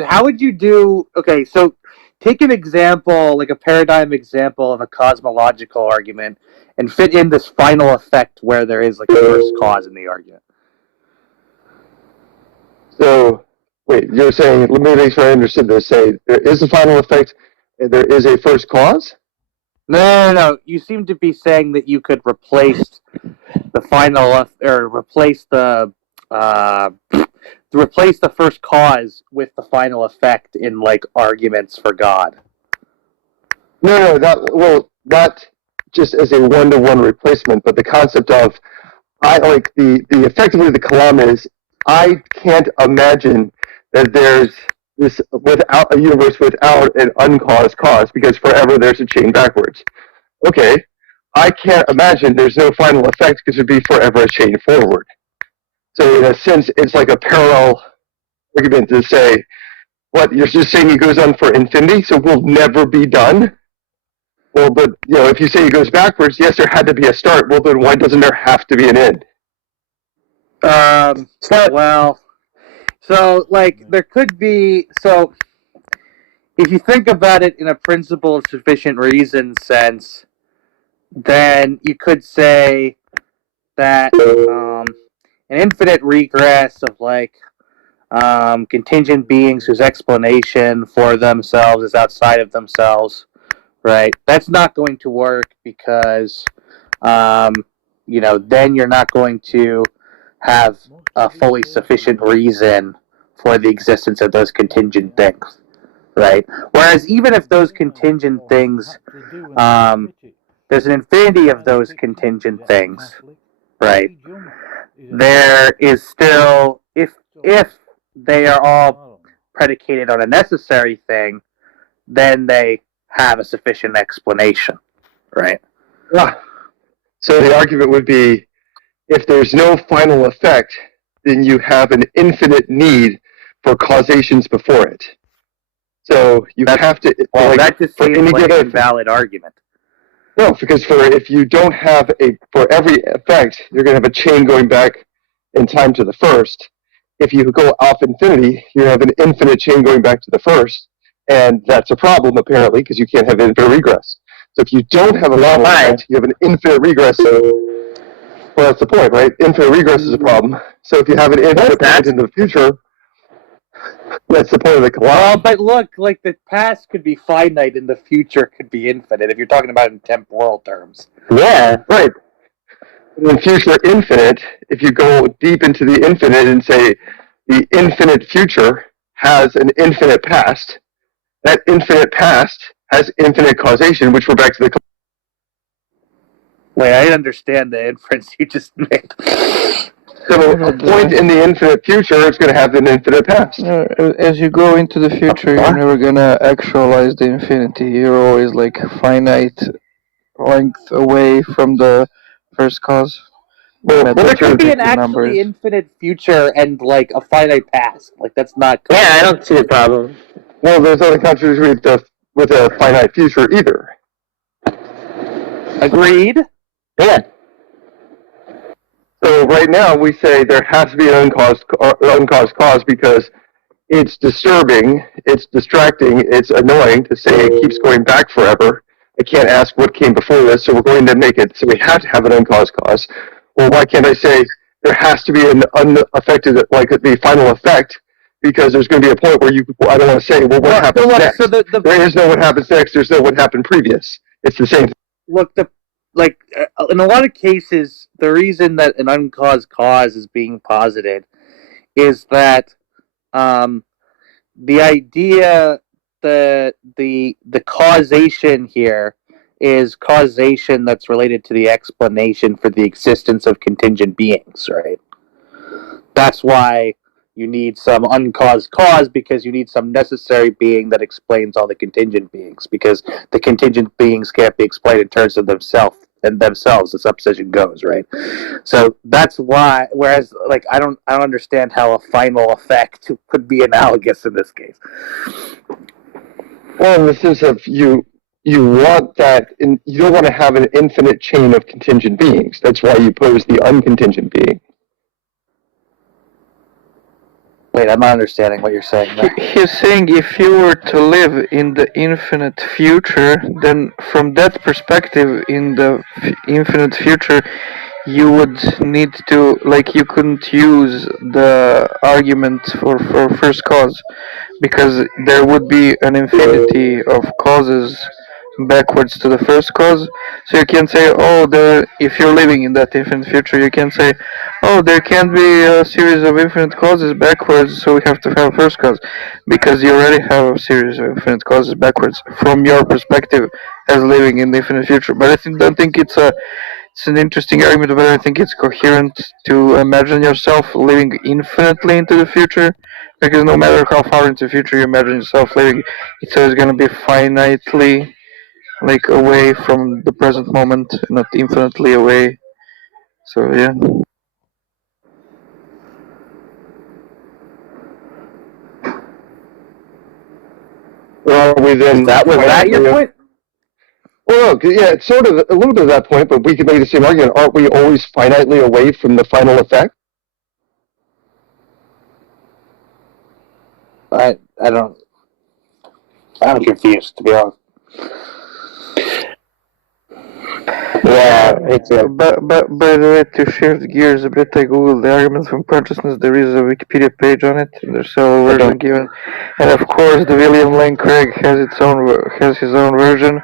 how would you do... Okay, so take an example, a paradigm example of a cosmological argument, and fit in this final effect where there is like a first cause in the argument. So, wait, you're saying, let me make sure I understood this. Say, there is a final effect and there is a first cause? No. You seem to be saying that you could replace the final, or replace the first cause with the final effect in like arguments for God. No, not just as a one-to-one replacement, but the concept of, I like the effectively the Kalam is, I can't imagine that there's this without a universe without an uncaused cause, because forever there's a chain backwards. Okay, I can't imagine there's no final effect because it'd be forever a chain forward. So in a sense, it's like a parallel argument to say, what, you're just saying it goes on for infinity, so we'll never be done? Well, but, if you say it goes backwards, yes, there had to be a start. Well, then why doesn't there have to be an end? So there could be, if you think about it in a principle of sufficient reason sense, then you could say that an infinite regress of contingent beings whose explanation for themselves is outside of themselves, right? That's not going to work because, then you're not going to have a fully sufficient reason for the existence of those contingent things, right? Whereas even if those contingent things, there's an infinity of those contingent things, right? There is still, if they are all predicated on a necessary thing, then they have a sufficient explanation, right? Yeah. So the argument would be, if there's no final effect, then you have an infinite need for causations before it. So you have to... that just seems like an invalid argument. No, because if you don't have for every effect, you're going to have a chain going back in time to the first. If you go off infinity, you have an infinite chain going back to the first, and that's a problem, apparently, because you can't have infinite regress. So if you don't have a final effect, you have an infinite regress. Well, that's the point, right? Infinite regress is a problem. So if you have an infinite point in the future, that's the point of the Kalam. But look, the past could be finite and the future could be infinite, if you're talking about in temporal terms. Yeah, right. In future infinite, if you go deep into the infinite and say the infinite future has an infinite past, that infinite past has infinite causation, which we're back to the... Wait, I didn't understand the inference you just made. So a point in the infinite future is going to have an infinite past. As you go into the future, you're never going to actualize the infinity. You're always finite length away from the first cause. Well, there could be an actually infinite future and a finite past. That's not... Yeah, I don't see a problem. Well, there's no contradiction with a finite future either. Agreed. Yeah. So right now we say there has to be an uncaused cause because it's disturbing, it's distracting, it's annoying to say it keeps going back forever. I can't ask what came before this, so we're going to make it so we have to have an uncaused cause. Well, why can't I say there has to be an unaffected, the final effect, because there's going to be a point where I don't want to say, well, what happens next? So there is no what happens next, there's no what happened previous. It's the same thing. Look, in a lot of cases, the reason that an uncaused cause is being posited is that the idea, the causation here is causation that's related to the explanation for the existence of contingent beings, right? That's why you need some uncaused cause, because you need some necessary being that explains all the contingent beings, because the contingent beings can't be explained in terms of themselves, the supposition goes, right? So that's why, whereas, I don't understand how a final effect could be analogous in this case. Well, in the sense of you want that, you don't want to have an infinite chain of contingent beings. That's why you pose the uncontingent being. Wait, I'm not understanding what you're saying. He's saying if you were to live in the infinite future, then from that perspective, in the infinite future, you would need to, like, you couldn't use the argument for first cause, because there would be an infinity of causes backwards to the first cause. So you can say, oh, if you're living in that infinite future, you can say, oh, there can't be a series of infinite causes backwards, so we have to have first cause, because you already have a series of infinite causes backwards from your perspective as living in the infinite future. But I don't think it's an interesting argument, but I think it's coherent to imagine yourself living infinitely into the future, because no matter how far into the future you imagine yourself living, it's always going to be finitely, like, away from the present moment, not infinitely away. So yeah. Well, we then Was that your point? Well, no, yeah, it's sort of a little bit of that point, but we could make the same argument. Aren't we always finitely away from the final effect? I'm confused, to be honest. Yeah, But by the way, to shift gears a bit, I googled the arguments from consciousness. There is a Wikipedia page on it. There's several versions given, and of course, the William Lane Craig has his own version,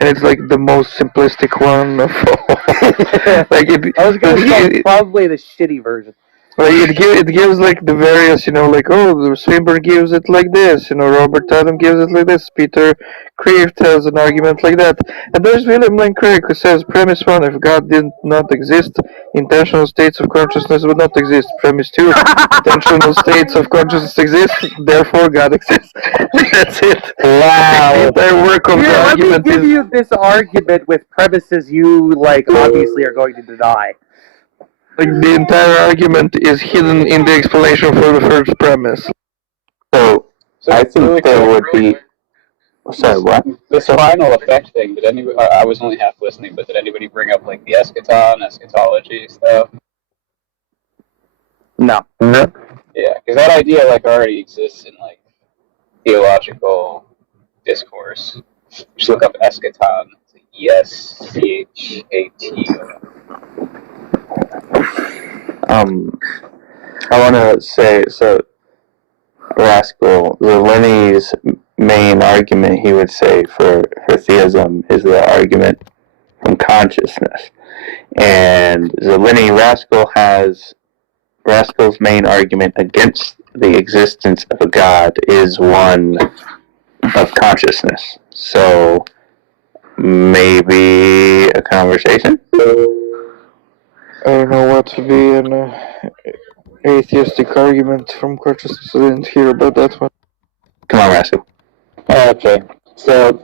and it's like the most simplistic one of all. I was gonna say probably the shitty version. Like it gives like the various, like, oh, Swinburne gives it like this, Robert Adam gives it like this, Peter Kreeft has an argument like that, and there's William Lane Craig who says, premise 1, if God did not exist, intentional states of consciousness would not exist. Premise 2, intentional states of consciousness exist, therefore God exists. That's it. Wow. The entire work of the argument let me give you this argument with premises you, obviously are going to deny. Like, the entire argument is hidden in the explanation for the first premise. So I think there would be. Sorry, what? This final effect thing, did anybody, I was only half listening, but did anybody bring up, the eschaton, eschatology stuff? No. No. Yeah, because that idea, already exists in, theological discourse. Just look up eschaton. ESCHATO. I want to say, so Rascal, Lenny's main argument, he would say, for theism is the argument from consciousness. And Rascal's main argument against the existence of a God is one of consciousness. So maybe a conversation? I don't know what to be an atheistic argument from consciousness. I didn't hear about that one. Come on, Rascal. Okay, so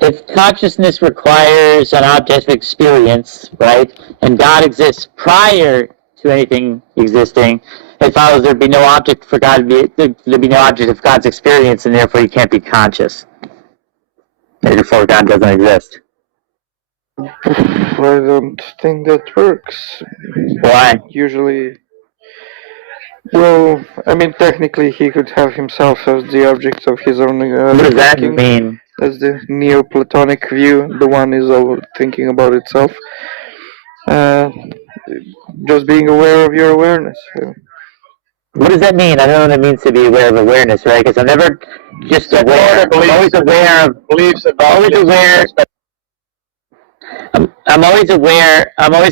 if consciousness requires an object of experience, right, and God exists prior to anything existing, it follows there'd be no object for God to be, there'd be no object of God's experience, and therefore you can't be conscious. Therefore God doesn't exist. I don't think that works. Why? Usually, well, I mean, technically he could have himself as the object of his own what does that mean? That's the Neoplatonic view. The one is all thinking about itself. Just being aware of your awareness. What does that mean? I don't know what it means to be aware of awareness, right? Because I'm never just aware. I'm always aware of beliefs. I'm always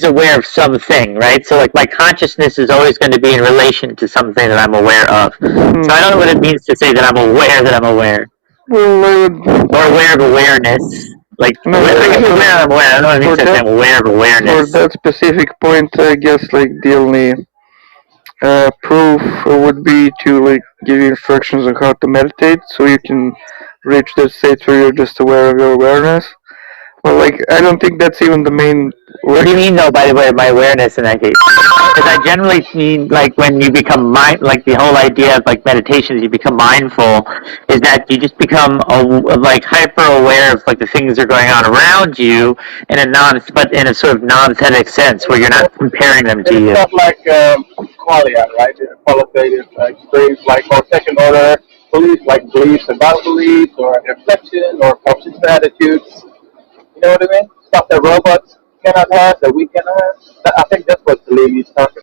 aware of something, right? So my consciousness is always going to be in relation to something that I'm aware of. So I don't know what it means to say that I'm aware that I'm aware. Well, or aware of awareness. Aware, I'm aware. I don't know what it means to say I'm aware of awareness. For that specific point, I guess the only proof would be to give you instructions on how to meditate, so you can reach that state where you're just aware of your awareness. Well, like, I don't think that's even the main. What do you mean, though, by the way, by awareness in that case? Because I generally mean, like, when you become like, the whole idea of, like, meditation is you become mindful, is that you just become, like, hyper-aware of, like, the things that are going on around you in a sort of non-aesthetic sense, where you're not comparing them to you. It's stuff like qualia, right? Qualitative extremes, like, or second order beliefs, like beliefs about beliefs, or reflection, or conscious attitudes. You know what I mean? Stuff that robots cannot have, that we cannot have. I think that's what Levy is talking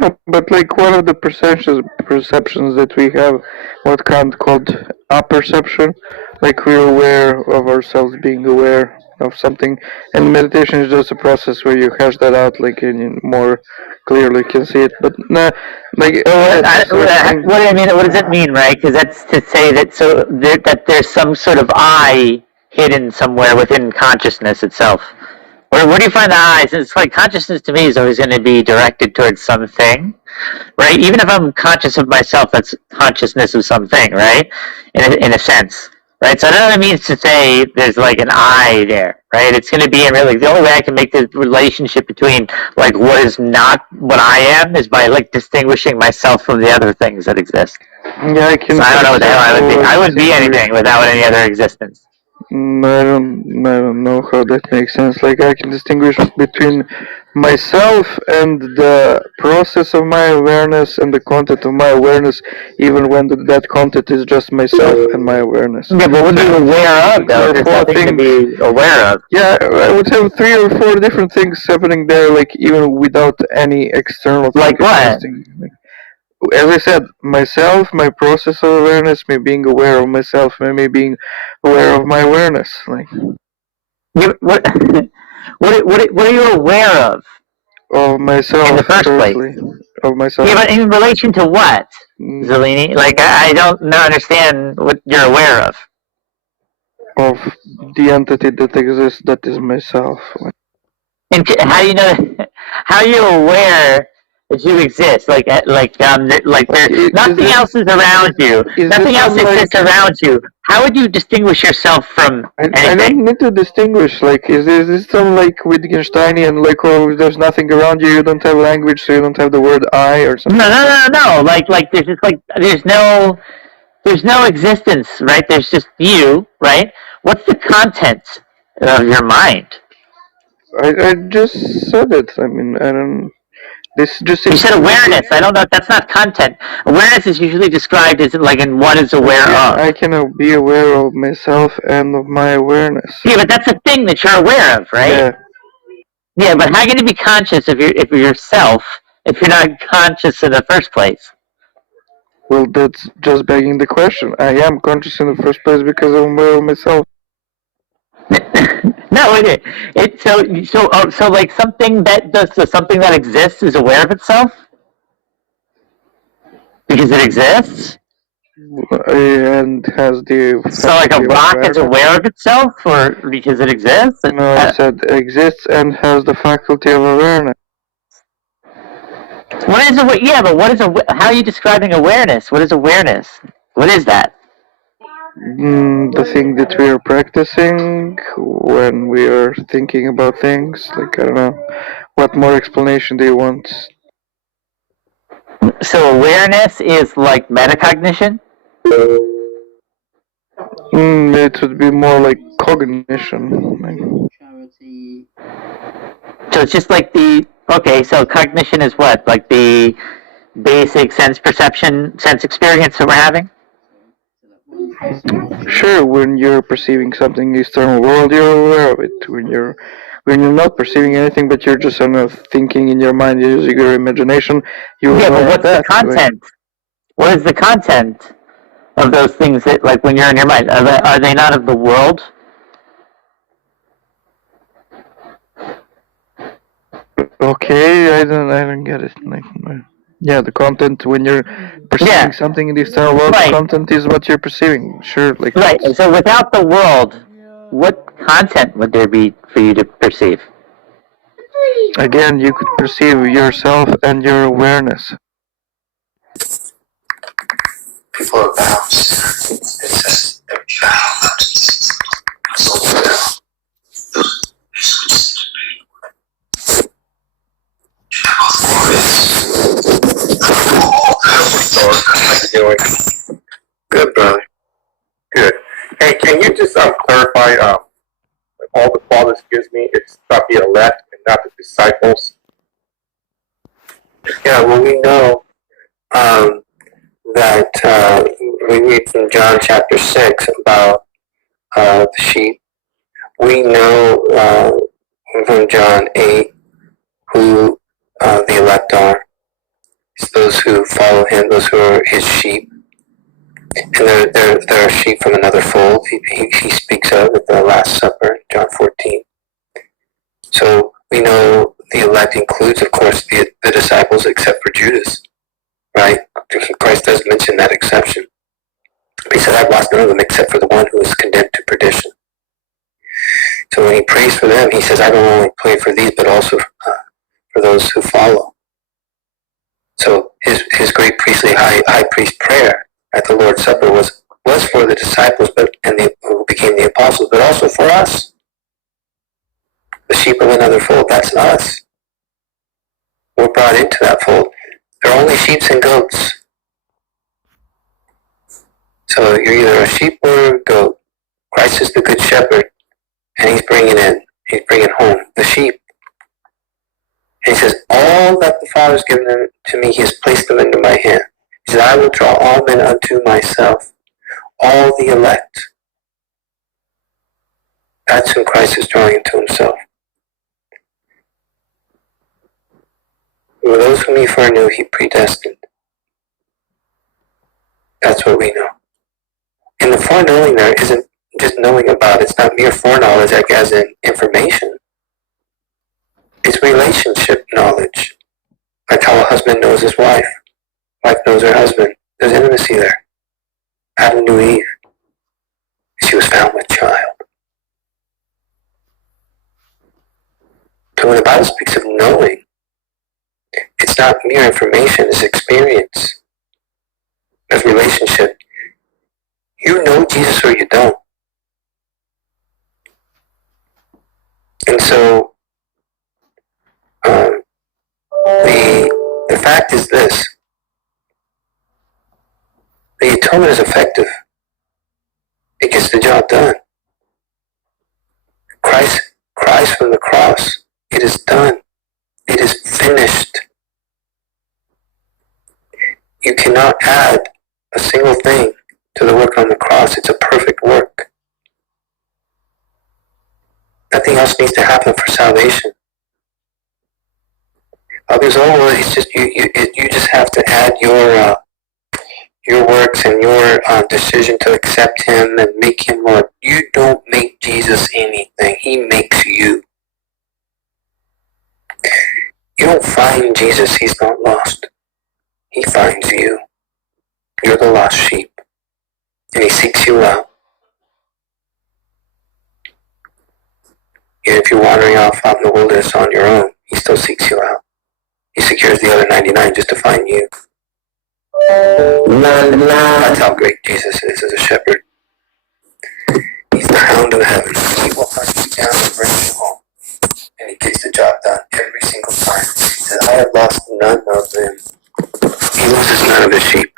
No, but like one of the perceptions that we have, what Kant called apperception, like we're aware of ourselves being aware of something, and meditation is just a process where you hash that out, like in more clearly can see it. But nah, like what do I mean? What does it mean, right? Because that's to say that there's some sort of I hidden somewhere within consciousness itself. Where do you find the I? It's like consciousness to me is always going to be directed towards something, right? Even if I'm conscious of myself, that's consciousness of something, right? In a sense, right? So I don't know what it means to say there's like an I there, right? It's going to be really the only way I can make the relationship between like what is not what I am is by like distinguishing myself from the other things that exist. Yeah, I can. So I don't know what the hell I would be. I wouldn't be anything without any other existence. I don't know how that makes sense. Like I can distinguish between myself and the process of my awareness and the content of my awareness, even when that content is just myself and my awareness. Yeah, but what are you aware of, though? There's nothing to be aware of. Yeah, I would have 3 or 4 different things happening there, like even without any external. Like what? As I said, myself, my process of awareness, me being aware of myself, me being aware of my awareness. Like, what are you aware of? Of myself in the first place. Of myself. Yeah, but in relation to what, Zellini? Like, I don't understand what you're aware of. Of the entity that exists, that is myself. And how do you know? How are you aware that you exist? Like there, nothing else is around you. Nothing else exists around you. How would you distinguish yourself from anything? I don't need to distinguish. Like, is this some like Wittgensteinian? Like, oh, there's nothing around you. You don't have language, so you don't have the word I or something. No. Like there's just like there's no existence, right? There's just you, right? What's the content of your mind? I just said it. I mean, I don't. This just. You said awareness. I don't know. That's not content. Awareness is usually described as like in what is aware of. I can be aware of myself and of my awareness. Yeah, but that's a thing that you're aware of, right? Yeah. Yeah, but how are you going to be conscious if you're yourself if you're not conscious in the first place? Well, that's just begging the question. I am conscious in the first place because I'm aware of myself. No, so like something that exists is aware of itself because it exists, and has the. So like a rock is aware of itself, or because it exists. No, I said exists and has the faculty of awareness. What is yeah, but what is how are you describing awareness? What is awareness? What is that? The thing that we are practicing when we are thinking about things. Like, I don't know. What more explanation do you want? So awareness is like metacognition? It would be more like cognition. So it's just like so cognition is what? Like the basic sense perception, sense experience that we're having? Sure, when you're perceiving something in the external world, you're aware of it. When you're not perceiving anything, but you're just thinking in your mind, using your imagination, you're but aware what's of that. The content? What is the content of those things that, like, when you're in your mind? Are they not of the world? Okay, I don't get it. Like, yeah, the content when you're perceiving something in the external world, the content is what you're perceiving. Sure, like right. So without the world, what content would there be for you to perceive? Again, you could perceive yourself and your awareness. People are bound. It's just every child. why all the Father gives me is not the elect and not the disciples? Yeah, well, we know that we read from John chapter 6 about the sheep. We know from John 8 who the elect are. It's those who follow him, those who are his sheep. And they're sheep from another fold. He speaks of at the Last Supper, John 14. So we know the elect includes, of course, the disciples, except for Judas, right? Christ does mention that exception. He said, I've lost none of them except for the one who is condemned to perdition. So when he prays for them, he says, I don't only pray for these, but also for those who follow. So his great priestly high priest prayer at the Lord's Supper was for the disciples, who became the apostles, but also for us, the sheep of another fold. That's us. We're brought into that fold. There are only sheep and goats. So you're either a sheep or a goat. Christ is the good shepherd, and he's bringing home the sheep. And he says, all that the Father has given them to me, he has placed them into my hand. He says, I will draw all men unto myself, all the elect. That's whom Christ is drawing into himself. For those whom he foreknew, he predestined. That's what we know. And the foreknowing there isn't just knowing about it. It's not mere foreknowledge, like as in information. It's relationship knowledge. Like how a husband knows his wife. Wife knows her husband. There's intimacy there. Adam knew Eve. She was found with child. So when the Bible speaks of knowing, it's not mere information, it's experience. It's relationship. You know Jesus or you don't. And so, the fact is this. The atonement is effective. It gets the job done. Christ cries from the cross, it is done. It is finished. You cannot add a single thing to the work on the cross. It's a perfect work. Nothing else needs to happen for salvation. Others, it's just you just have to add your works and your decision to accept him and make him Lord. You don't make Jesus anything. He makes you. You don't find Jesus. He's not lost. He finds you. You're the lost sheep. And he seeks you out. And if you're wandering off out in the wilderness on your own, he still seeks you out. He secures the other 99 just to find you. That's how great Jesus is as a shepherd. He's the hound of heaven. He will hunt you down and bring you home. And he gets the job done every single time. He says, I have lost none of them. He loses none of his sheep.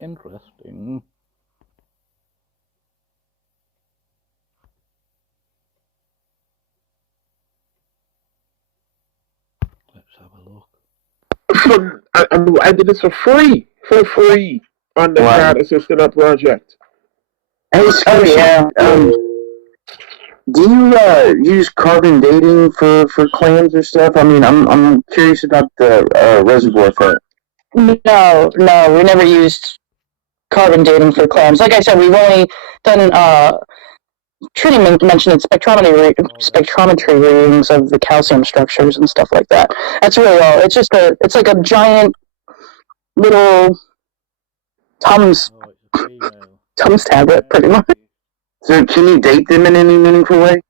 Interesting. Let's have a look. I did this for free on the God Assistant project. Hey, Scotty, do you use carbon dating for clams or stuff? I mean, I'm curious about the reservoir effect. No, we never used carbon dating for clams. Like I said, we've only done, Trini mentioned spectrometry readings of the calcium structures and stuff like that. That's really all. It's just it's like a giant little Tums tablet, pretty much. So can you date them in any meaningful way?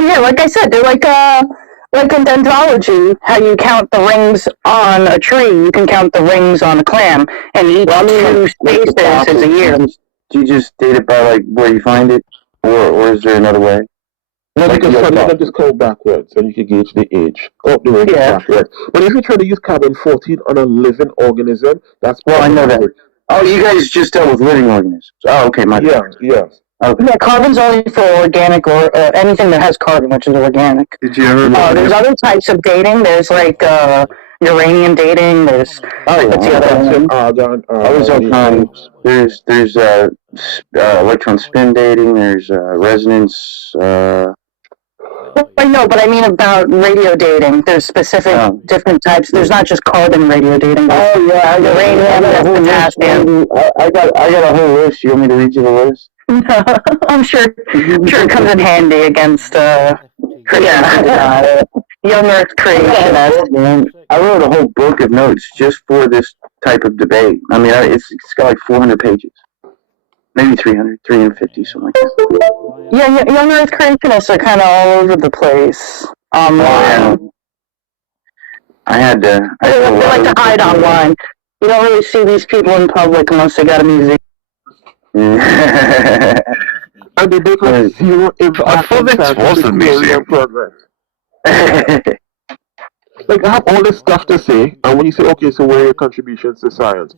Yeah, like I said, they're like in dendrology, how you count the rings on a tree, you can count the rings on a clam, and each two spaces is a year. Do you just date it by like where you find it, or is there another way? No, Like because your some of thought. them just go backwards, and you can gauge the age. Oh, the way backward. But if you try to use carbon-14 on a living organism, that's Well, I know that. Oh, you guys just dealt with living organisms. Oh, okay, my bad. Yeah. Okay. Yeah, carbon's only for organic or anything that has carbon, which is organic. Did you ever? There's other types of dating. There's like uranium dating. There's what's the other one? Always all kinds. There's electron spin dating. There's resonance. I know, but I mean about radio dating. There's specific different types. There's not just carbon radio dating. Oh yeah, uranium, there's potassium. I got a whole list. You want me to read you the list? I'm sure it comes in handy against young Earth creation. I wrote a whole book of notes just for this type of debate. I mean, it's got like 400 pages, maybe 300, 350, something like that. Yeah, young Earth creationists are kind of all over the place online. I had to. They like to hide online. You don't really see these people in public unless they got a museum. And they make like zero impact. I thought this was a museum. Progress. Like I have all this stuff to say, and when you say, okay, so where are your contributions to science?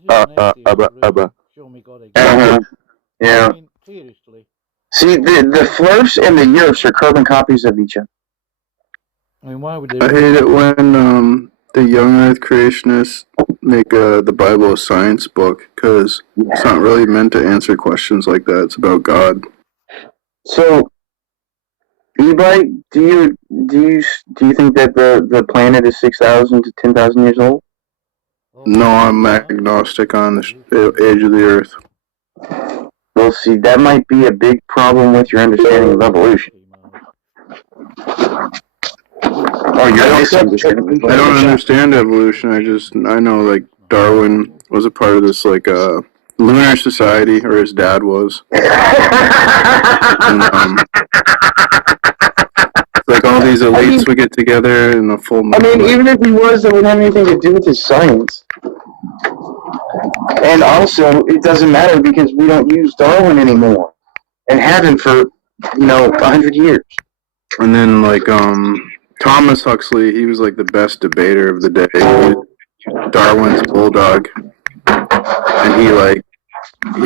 Yeah. See, the Flurfs and the Yerfs are carbon copies of each other. I mean, why would they? I hate it when the young Earth creationists make the Bible a science book, because it's not really meant to answer questions like that. It's about God. So, E-Bike, do you think that the planet is 6,000 to 10,000 years old? No, I'm agnostic on the age of the Earth. Well, see, that might be a big problem with your understanding of evolution. I don't understand evolution. I know like Darwin was a part of this like lunar society, or his dad was. And, like all these elites would get together in a full. I mean, even if he was, it wouldn't have anything to do with his science. And also, it doesn't matter because we don't use Darwin anymore, and haven't for 100 years. And then like Thomas Huxley, he was like the best debater of the day. He was Darwin's bulldog, and he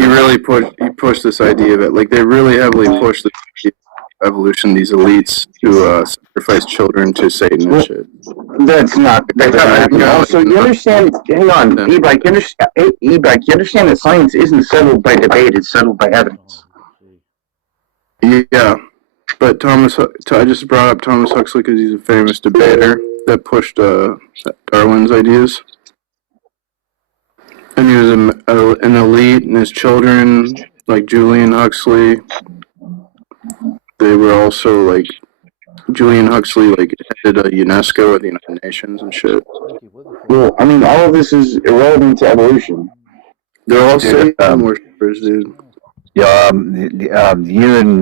really pushed this idea of it. Like they really heavily pushed the idea of evolution. These elites to sacrifice children to Satan and shit. That's not. So you understand? Hang on, E-Bike. You understand that science isn't settled by debate; it's settled by evidence. Yeah, but I just brought up Thomas Huxley because he's a famous debater that pushed Darwin's ideas. And he was an elite, and his children, like Julian Huxley, they were also like, Julian Huxley like headed UNESCO at the United Nations and shit. Well, I mean, all of this is irrelevant to evolution. They're all Satan worshippers, dude. Yeah, UN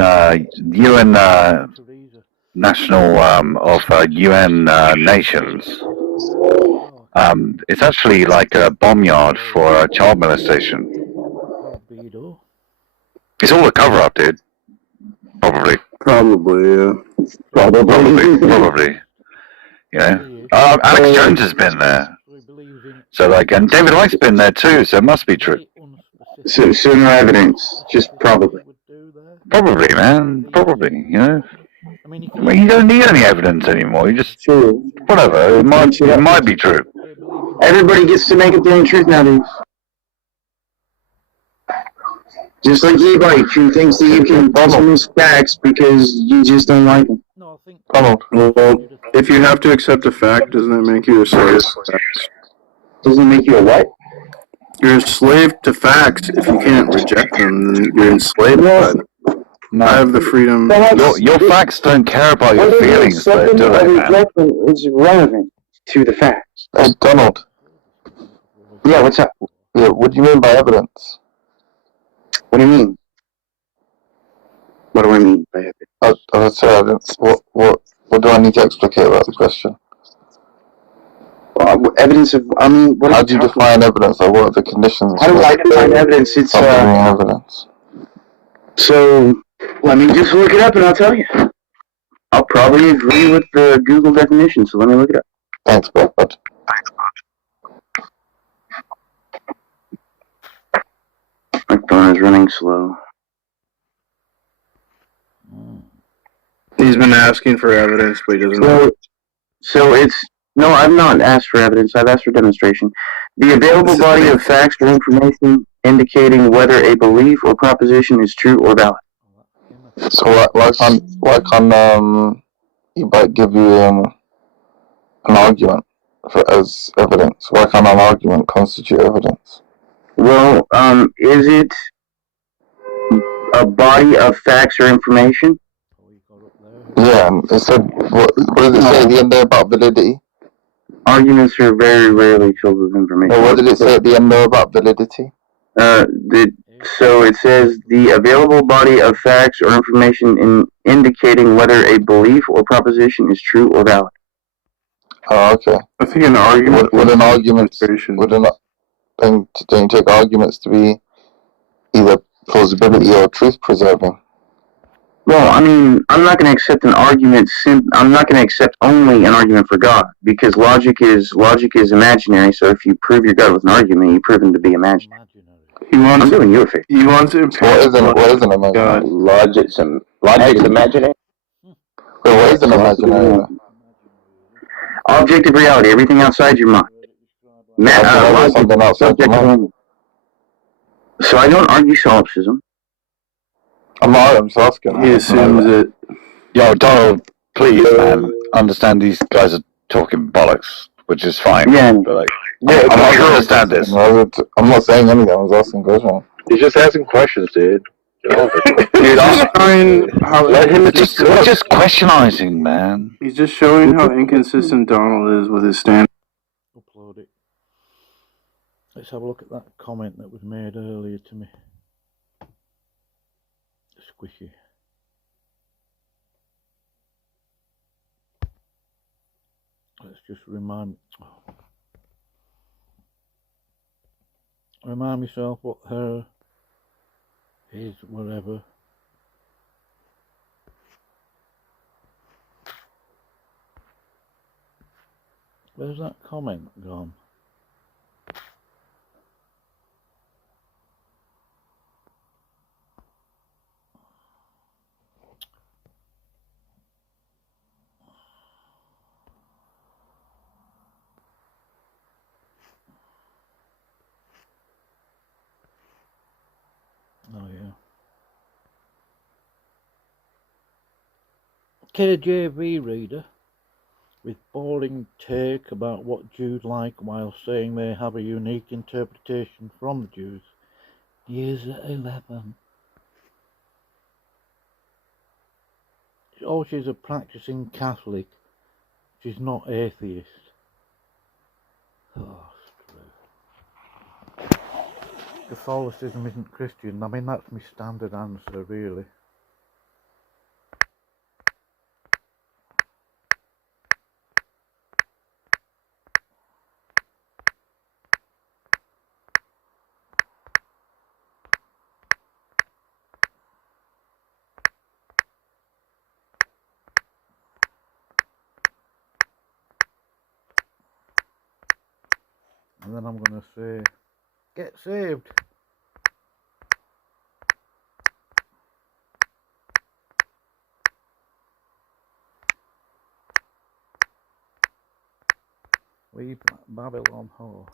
National of UN Nations. It's actually like a bomb yard for a child molestation. It's all a cover up, dude. Probably, yeah. Probably. You know, Alex Jones has been there. So like, and David Icke's been there too. So it must be true. So no evidence, just probably. Probably, man. Probably. You know. I mean, you don't need any evidence anymore. You just whatever. It might be true. Everybody gets to make up their own truth nowadays. Just like E-Bike, who thinks that you can dismiss facts because you just don't like them. Well, if you have to accept a fact, doesn't that make you a slave? Doesn't it make you a what? You're a slave to facts. If you can't reject them, then you're enslaved by them. No. I have the freedom. Your facts don't care about your feelings, though, do they, man? It's relevant to the facts. Donald. Yeah, what's up? Yeah, what do you mean by evidence? What do you mean? What do I mean by evidence? Let's say evidence. What do I need to explicate about the question? Evidence of, I mean, what how do you define evidence? Like, what are the conditions? How do I define evidence? It's evidence. So, let me just look it up and I'll tell you. I'll probably agree with the Google definition, so let me look it up. Thanks, bud. My phone is running slow. He's been asking for evidence, but he doesn't know. So it's no, I've not asked for evidence. I've asked for demonstration. The available body of facts or information indicating whether a belief or proposition is true or valid. So why can't he might give you an argument as evidence? Why can't an argument constitute evidence? Well, is it a body of facts or information? Yeah, and it said, what did it say at the end there about validity? Arguments are very rarely filled with information. No, what did it say at the end there about validity? So it says the available body of facts or information indicating whether a belief or proposition is true or valid. Oh, okay. I think an argument. Would an argument? Don't you take arguments to be either plausibility or truth preserving? Well, I mean, I'm not going to accept an argument. I'm not going to accept only an argument for God because logic is imaginary. So if you prove your God with an argument, you prove him to be imaginary. I'm doing you a favor. He wants to. What is an imaginary? Logic's imaginary. What is an imaginary? Objective reality, everything outside your mind. Something outside your mind. So I don't argue solipsism. I'm just asking. He assumes it. Yo, Donald, please, man, understand these guys are talking bollocks, which is fine. Yeah. But like, I'm not sure understand this. I'm not saying anything. I was asking questions. He's just asking questions, dude. Let him just questionizing, man. He's just showing how inconsistent Donald is with his stand. Upload it. Let's have a look at that comment that was made earlier to me. Squishy. Let's just remind myself what her is, whatever. Where's that comment gone? Oh yeah. KJV reader with boring take about what Jews like while saying they have a unique interpretation from the Jews. Years at 11. Oh, she's a practicing Catholic. She's not atheist. Oh, screw. Catholicism isn't Christian. I mean, that's my standard answer, really. And then I'm going to say, get saved. We Babylon whore.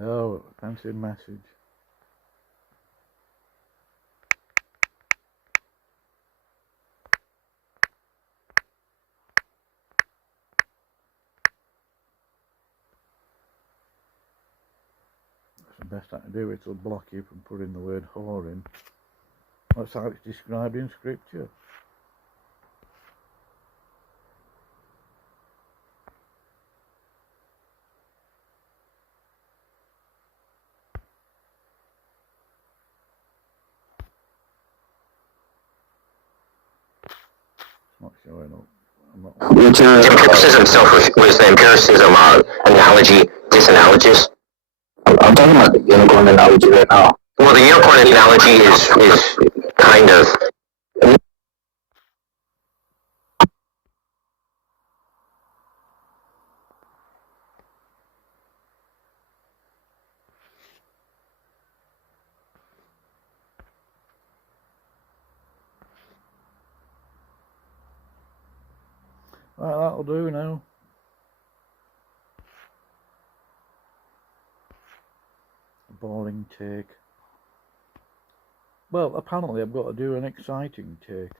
Oh, fancy message. best I can do is to block you from putting the word whore in. That's how it's described in scripture. Not showing up. Empiricism itself was the empiricism analogy disanalogous. I'm talking about the unicorn analogy right now. Well, the unicorn analogy is kind of. Right, that'll do now. Boring take. Well, apparently I've got to do an exciting take.